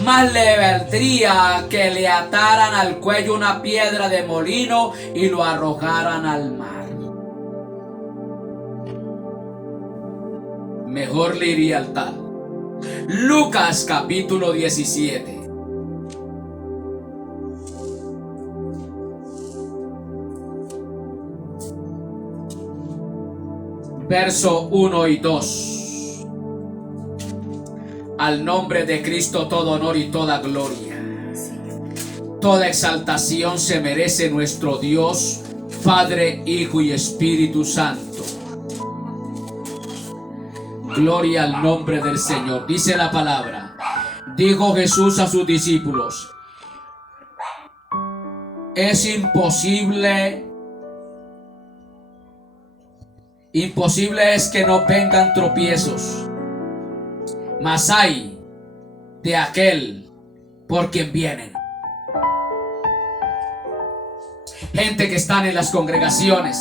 más le valdría que le ataran al cuello una piedra de molino y lo arrojaran al mar. Mejor le iría al tal. Lucas capítulo 17. Verso 1 y 2. Al nombre de Cristo todo honor y toda gloria, toda exaltación se merece nuestro Dios, Padre, Hijo y Espíritu Santo. Gloria al nombre del Señor. Dice la palabra: dijo Jesús a sus discípulos: es imposible es que no vengan tropiezos, mas hay de aquel por quien vienen. gente que están en las congregaciones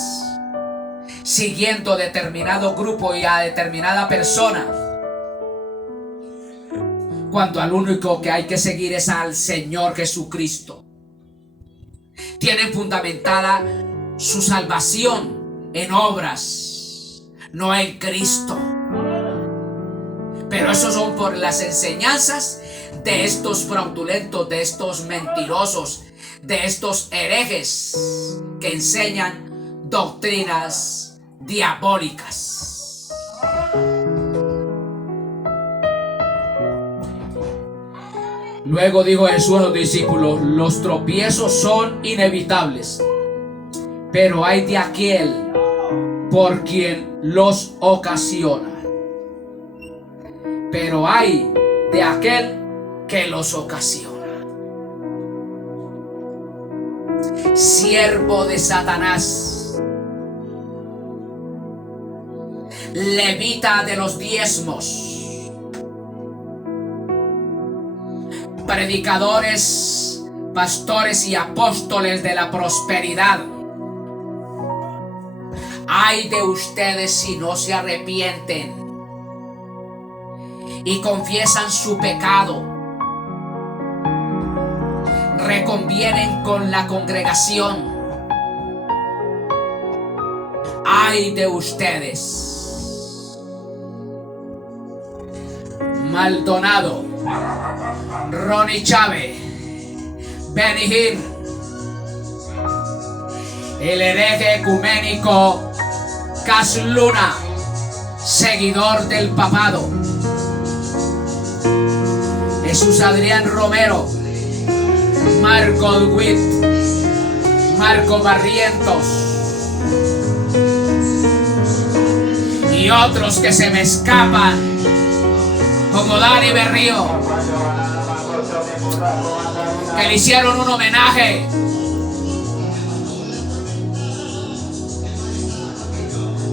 siguiendo determinado grupo y a determinada persona, cuando al único que hay que seguir es al Señor Jesucristo. Tienen fundamentada su salvación en obras, no en Cristo. Pero eso son por las enseñanzas de estos fraudulentos, de estos mentirosos, de estos herejes que enseñan doctrinas diabólicas. Luego dijo Jesús a los discípulos: los tropiezos son inevitables, pero hay de aquel por quien los ocasiona. Pero hay de aquel que los ocasiona. Siervo de Satanás, levita de los diezmos, predicadores, pastores y apóstoles de la prosperidad. Ay de ustedes si no se arrepienten y confiesan su pecado, reconvienen con la congregación. Ay de ustedes. Maldonado, Ronnie Chávez, Benny Hinn, el hereje ecuménico Cas Luna, seguidor del papado. Jesús Adrián Romero, Marco Witt, Marco Barrientos y otros que se me escapan, como Dani Berrío, que le hicieron un homenaje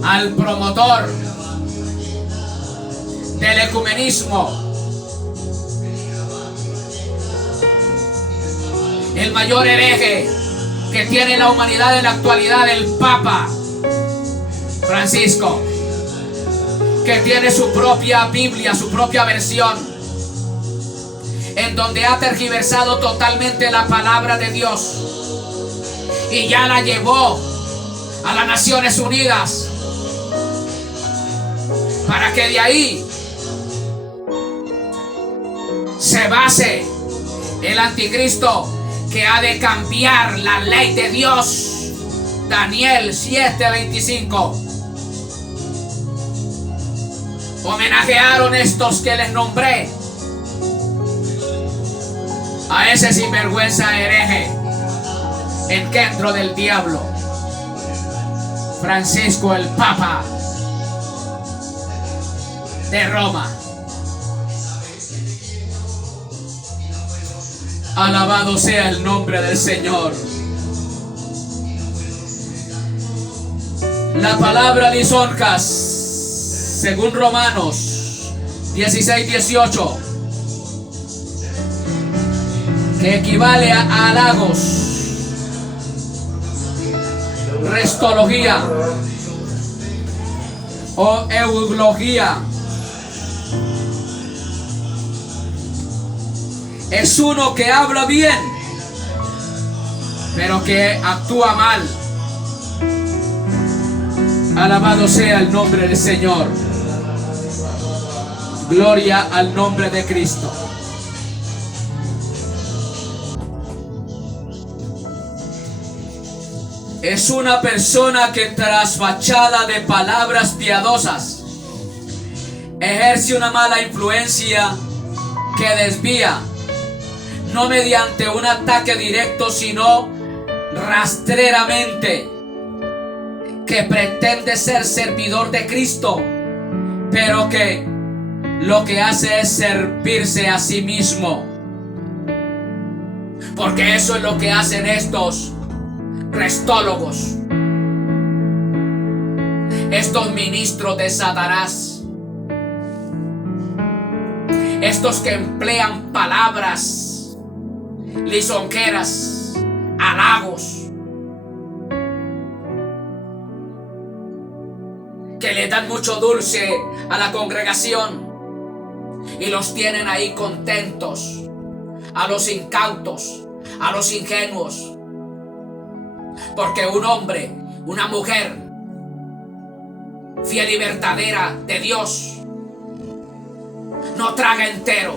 al promotor del ecumenismo, el mayor hereje que tiene la humanidad en la actualidad, el Papa Francisco, que tiene su propia Biblia, su propia versión, en donde ha tergiversado totalmente la palabra de Dios y ya la llevó a las Naciones Unidas para que de ahí se base el anticristo, que ha de cambiar la ley de Dios. Daniel 7:25. Homenajearon estos que les nombré a ese sinvergüenza hereje, engendro del diablo, Francisco el Papa de Roma. Alabado sea el nombre del Señor. La palabra lisonjas, según Romanos 16:18, que equivale a halagos, restología o eulogía, es uno que habla bien, pero que actúa mal. Alabado sea el nombre del Señor. Gloria al nombre de Cristo. Es una persona que tras fachada de palabras piadosas ejerce una mala influencia que desvía, no mediante un ataque directo, sino rastreramente, que pretende ser servidor de Cristo, pero que lo que hace es servirse a sí mismo. Porque eso es lo que hacen estos restólogos, estos ministros de Satanás, estos que emplean palabras lisonjeras, halagos, le dan mucho dulce a la congregación y los tienen ahí contentos, a los incautos, a los ingenuos, porque un hombre, una mujer fiel y verdadera de Dios no traga entero,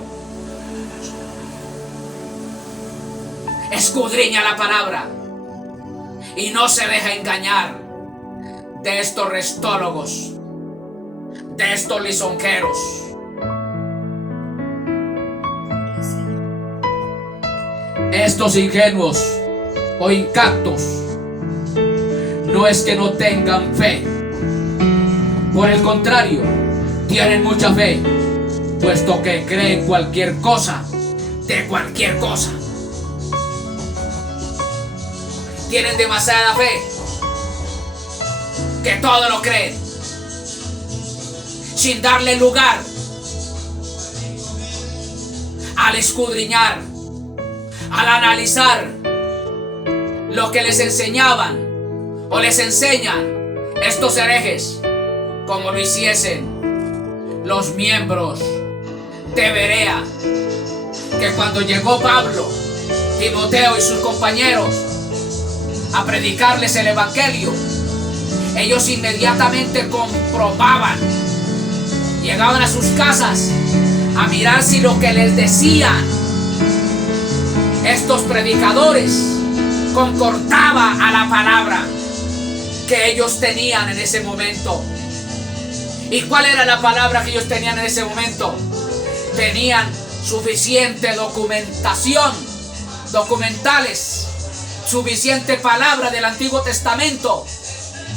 escudriña la palabra y no se deja engañar de estos restólogos, de estos lisonjeros. Estos ingenuos o incautos no es que no tengan fe, por el contrario, tienen mucha fe, puesto que creen cualquier cosa de cualquier cosa. Tienen demasiada fe que todo lo creen, sin darle lugar al escudriñar, al analizar lo que les enseñaban o les enseñan estos herejes, como lo hiciesen los miembros de Berea, que cuando llegó Pablo, Timoteo y sus compañeros a predicarles el evangelio, ellos inmediatamente comprobaban, llegaban a sus casas a mirar si lo que les decían estos predicadores concordaba a la palabra que ellos tenían en ese momento. ¿Y cuál era la palabra que ellos tenían en ese momento? Tenían suficiente documentación, documentales, suficiente palabra del Antiguo Testamento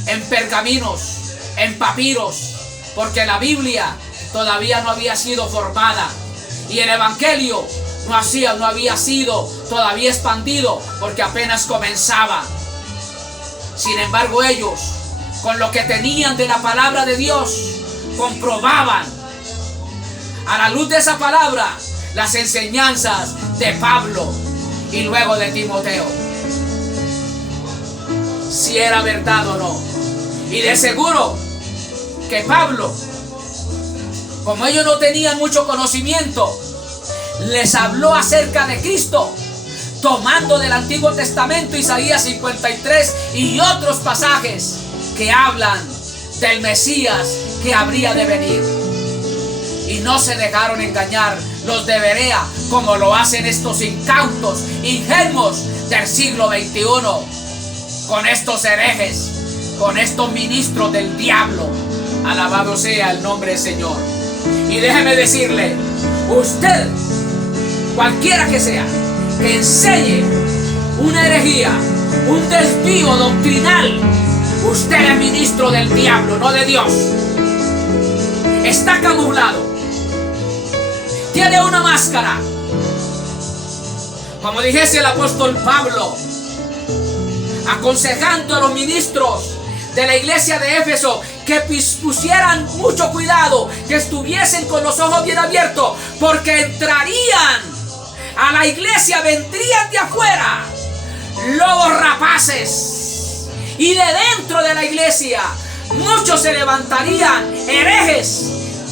en pergaminos, en papiros, porque la Biblia todavía no había sido formada y el Evangelio no había sido todavía expandido, porque apenas comenzaba. Sin embargo, ellos, con lo que tenían de la palabra de Dios, comprobaban a la luz de esa palabra las enseñanzas de Pablo y luego de Timoteo, si era verdad o no. Y de seguro que Pablo, como ellos no tenían mucho conocimiento, les habló acerca de Cristo, tomando del Antiguo Testamento Isaías 53 y otros pasajes que hablan del Mesías que habría de venir. Y no se dejaron engañar los de Berea como lo hacen estos incautos, ingenuos del siglo XXI, con estos herejes, con estos ministros del diablo. Alabado sea el nombre del Señor. Y déjeme decirle, usted, cualquiera que sea, que enseñe una herejía, un desvío doctrinal, usted es ministro del diablo, no de Dios. Está camuflado, tiene una máscara, como dijese el apóstol Pablo, aconsejando a los ministros de la iglesia de Éfeso que pusieran mucho cuidado, que estuviesen con los ojos bien abiertos, porque entrarían a la iglesia, vendrían de afuera lobos rapaces, y de dentro de la iglesia muchos se levantarían herejes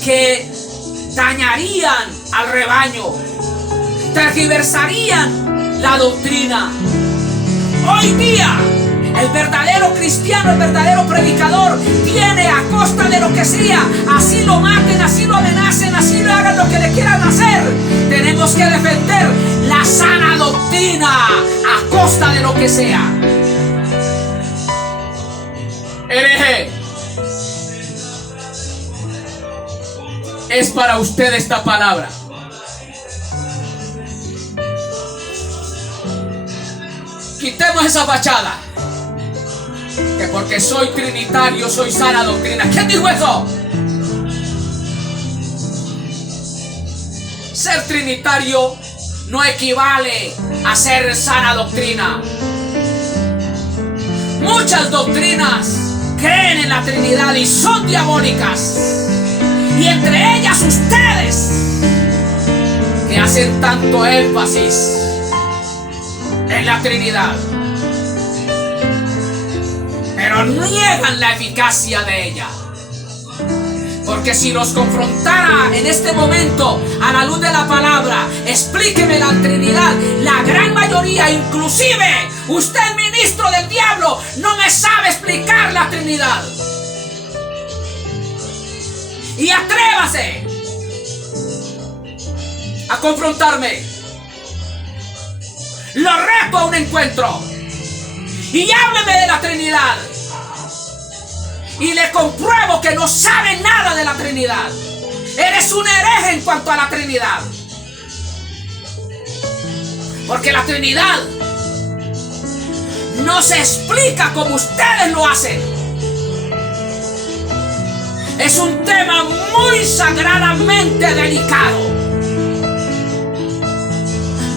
que dañarían al rebaño, tergiversarían la doctrina. Hoy día el verdadero cristiano, el verdadero predicador, tiene, a costa de lo que sea, así lo maten, así lo amenacen, así lo hagan lo que le quieran hacer, tenemos que defender la sana doctrina a costa de lo que sea. Hereje, es para usted esta palabra. Quitemos esa fachada, que porque soy trinitario soy sana doctrina. ¿Quién dijo eso? Ser trinitario no equivale a ser sana doctrina. Muchas doctrinas creen en la Trinidad y son diabólicas, y entre ellas ustedes, que hacen tanto énfasis en la Trinidad, pero niegan la eficacia de ella. Porque si los confrontara en este momento a la luz de la palabra, explíqueme la Trinidad, la gran mayoría, inclusive usted, ministro del diablo, no me sabe explicar la Trinidad. Y atrévase a confrontarme. Lo reto a un encuentro y hábleme de la Trinidad. Y le compruebo que no sabe nada de la Trinidad. Eres un hereje en cuanto a la Trinidad. Porque la Trinidad no se explica como ustedes lo hacen. Es un tema muy sagradamente delicado.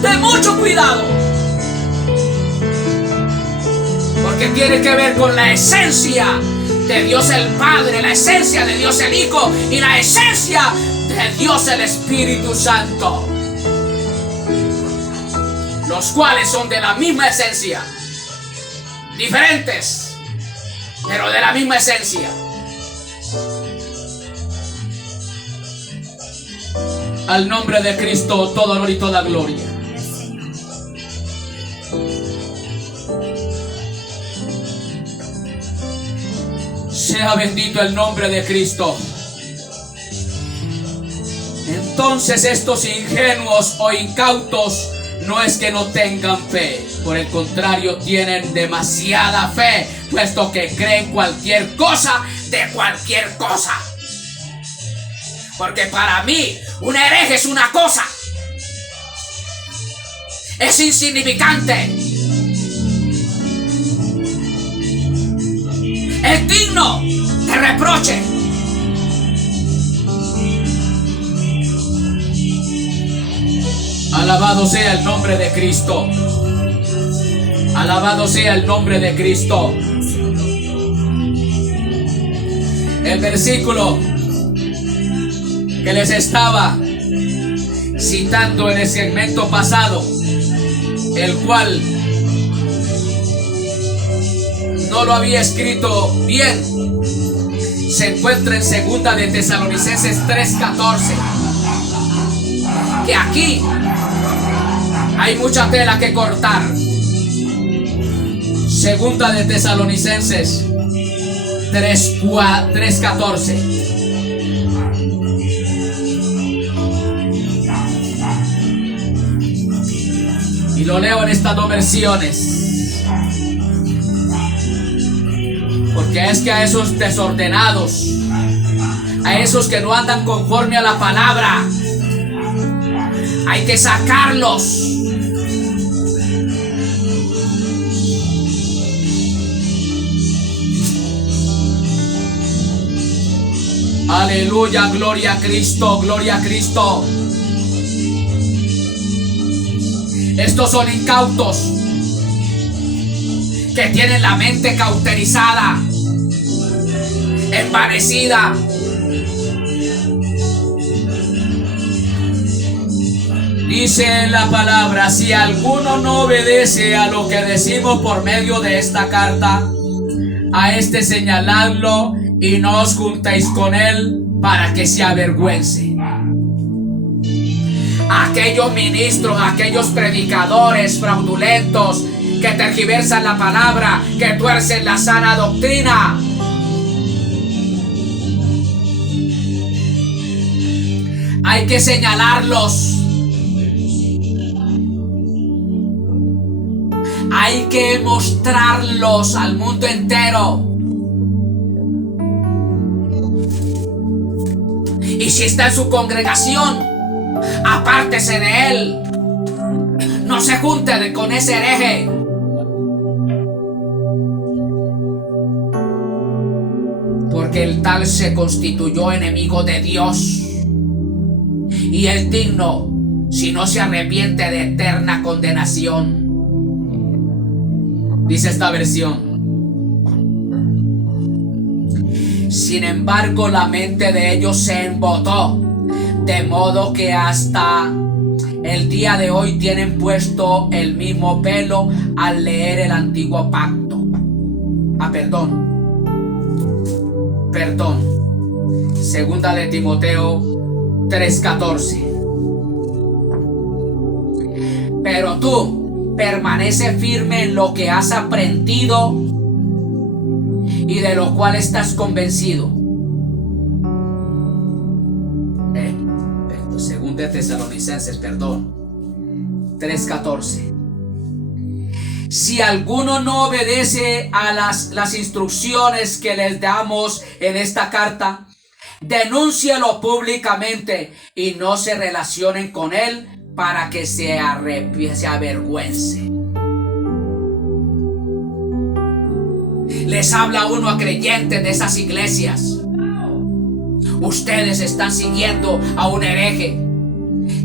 De mucho cuidado. Porque tiene que ver con la esencia de Dios el Padre, la esencia de Dios el Hijo y la esencia de Dios el Espíritu Santo, los cuales son de la misma esencia, diferentes, pero de la misma esencia. Al nombre de Cristo, todo honor y toda gloria. Sea bendito el nombre de Cristo. Entonces estos ingenuos o incautos no es que no tengan fe, por el contrario tienen demasiada fe, puesto que creen cualquier cosa de cualquier cosa. Porque para mí un hereje es una cosa, es insignificante, es digno de reproche. Alabado sea el nombre de Cristo. Alabado sea el nombre de Cristo. El versículo que les estaba citando en el segmento pasado, el cual no lo había escrito bien, se encuentra en segunda de Tesalonicenses 3:14, que aquí hay mucha tela que cortar. Segunda de Tesalonicenses 3:14. Y lo leo en estas dos versiones, porque es que a esos desordenados, a esos que no andan conforme a la palabra, hay que sacarlos. Aleluya, gloria a Cristo, gloria a Cristo. Estos son incautos que tienen la mente cauterizada, envanecida. Dice la palabra: si alguno no obedece a lo que decimos por medio de esta carta, a este señaladlo y no os juntéis con él para que se avergüence. Aquellos ministros, aquellos predicadores fraudulentos que tergiversan la palabra, que tuercen la sana doctrina, hay que señalarlos. Hay que mostrarlos al mundo entero. Y si está en su congregación, apártese de él. No se junte con ese hereje. Porque el tal se constituyó enemigo de Dios. Y es digno, si no se arrepiente, de eterna condenación. Dice esta versión. Sin embargo, la mente de ellos se embotó, de modo que hasta el día de hoy tienen puesto el mismo velo al leer el antiguo pacto. Perdón. Segunda de Timoteo 3:14. Pero tú permanece firme en lo que has aprendido y de lo cual estás convencido. Segunda de Tesalonicenses, 3:14. Si alguno no obedece a las instrucciones que les damos en esta carta, denúncialo públicamente y no se relacionen con él para que se avergüence. Les habla uno a creyentes de esas iglesias. Ustedes están siguiendo a un hereje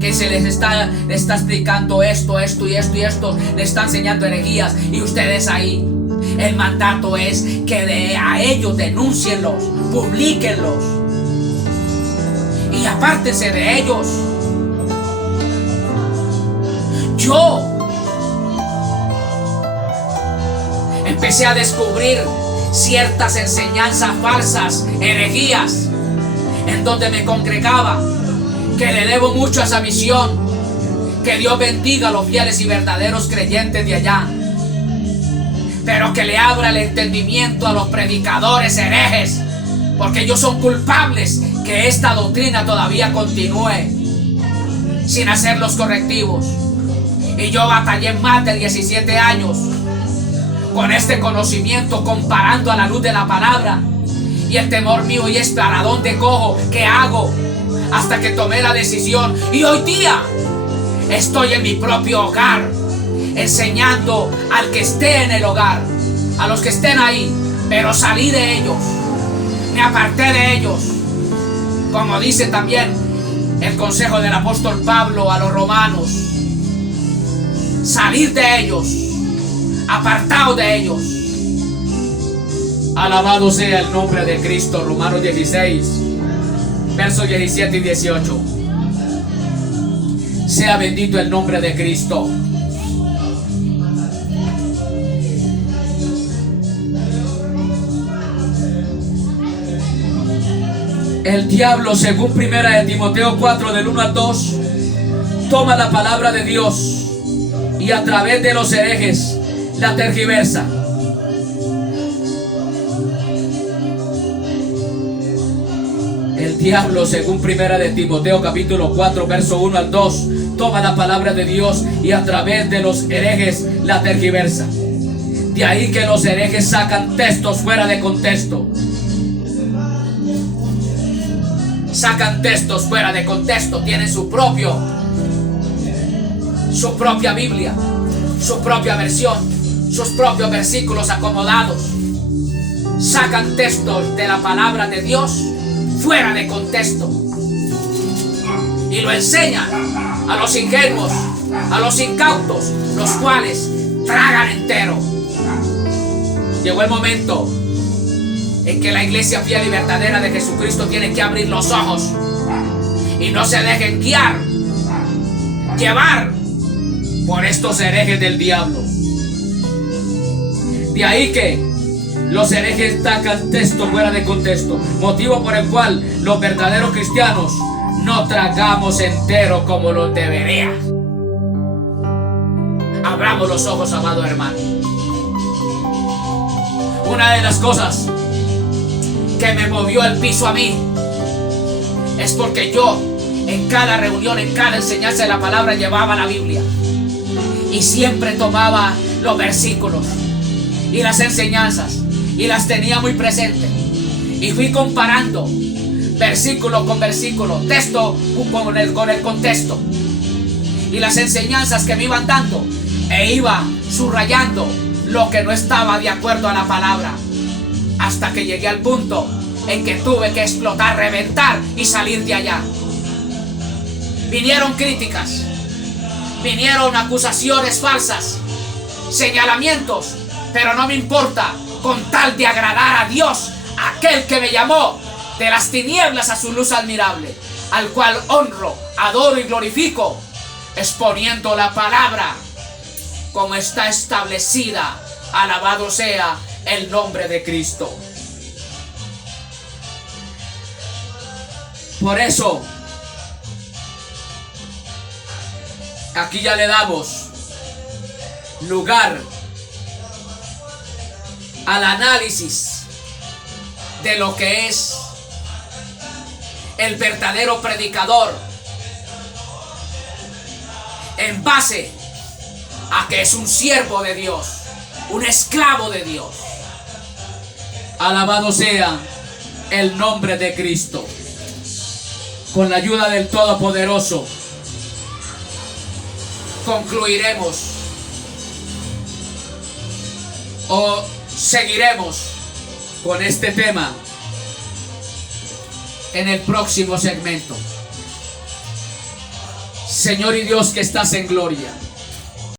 que se les está explicando esto, le está enseñando herejías, y ustedes ahí. El mandato es que a ellos denúncienlos, publíquenlos y apártense de ellos. Yo empecé a descubrir ciertas enseñanzas falsas, herejías, en donde me congregaba, que le debo mucho a esa misión. Que Dios bendiga a los fieles y verdaderos creyentes de allá, pero que le abra el entendimiento a los predicadores herejes, porque ellos son culpables que esta doctrina todavía continúe sin hacer los correctivos. Y yo batallé más de 17 años con este conocimiento, comparando a la luz de la palabra, y el temor mío y es: ¿para dónde cojo? ¿Qué hago? Hasta que tomé la decisión, y hoy día estoy en mi propio hogar, enseñando al que esté en el hogar, a los que estén ahí. Pero salí de ellos, me aparté de ellos, como dice también el consejo del apóstol Pablo a los romanos: salir de ellos, apartado de ellos. Alabado sea el nombre de Cristo. Romanos 16, versos 17 y 18. Sea bendito el nombre de Cristo. El diablo, según primera de Timoteo 4, del 1 al 2, toma la palabra de Dios y a través de los herejes la tergiversa. El diablo, según primera de Timoteo capítulo 4, verso 1 al 2, toma la palabra de Dios y a través de los herejes la tergiversa. De ahí que los herejes sacan textos fuera de contexto. Sacan textos fuera de contexto. Tienen su propia Biblia, su propia versión, sus propios versículos acomodados. Sacan textos de la palabra de Dios fuera de contexto y lo enseñan a los ingenuos, a los incautos, los cuales tragan entero. Llegó el momento en que la iglesia fiel y verdadera de Jesucristo tiene que abrir los ojos y no se dejen llevar por estos herejes del diablo. De ahí que los herejes sacan texto fuera de contexto, motivo por el cual los verdaderos cristianos no tragamos entero como lo debería. Abramos los ojos, amado hermano. Una de las cosas que me movió el piso a mí es porque yo en cada reunión, en cada enseñanza de la palabra, llevaba la Biblia y siempre tomaba los versículos y las enseñanzas y las tenía muy presentes, y fui comparando versículo con versículo, texto con el contexto, y las enseñanzas que me iban dando, e iba subrayando lo que no estaba de acuerdo a la palabra, hasta que llegué al punto en que tuve que explotar, reventar y salir de allá. Vinieron críticas, vinieron acusaciones falsas, señalamientos, pero no me importa, con tal de agradar a Dios, aquel que me llamó de las tinieblas a su luz admirable, al cual honro, adoro y glorifico, exponiendo la palabra como está establecida. Alabado sea el nombre de Cristo. Por eso, aquí ya le damos lugar al análisis de lo que es el verdadero predicador, en base a que es un siervo de Dios, un esclavo de Dios. Alabado sea el nombre de Cristo. Con la ayuda del Todopoderoso concluiremos o seguiremos con este tema en el próximo segmento. Señor y Dios que estás en gloria,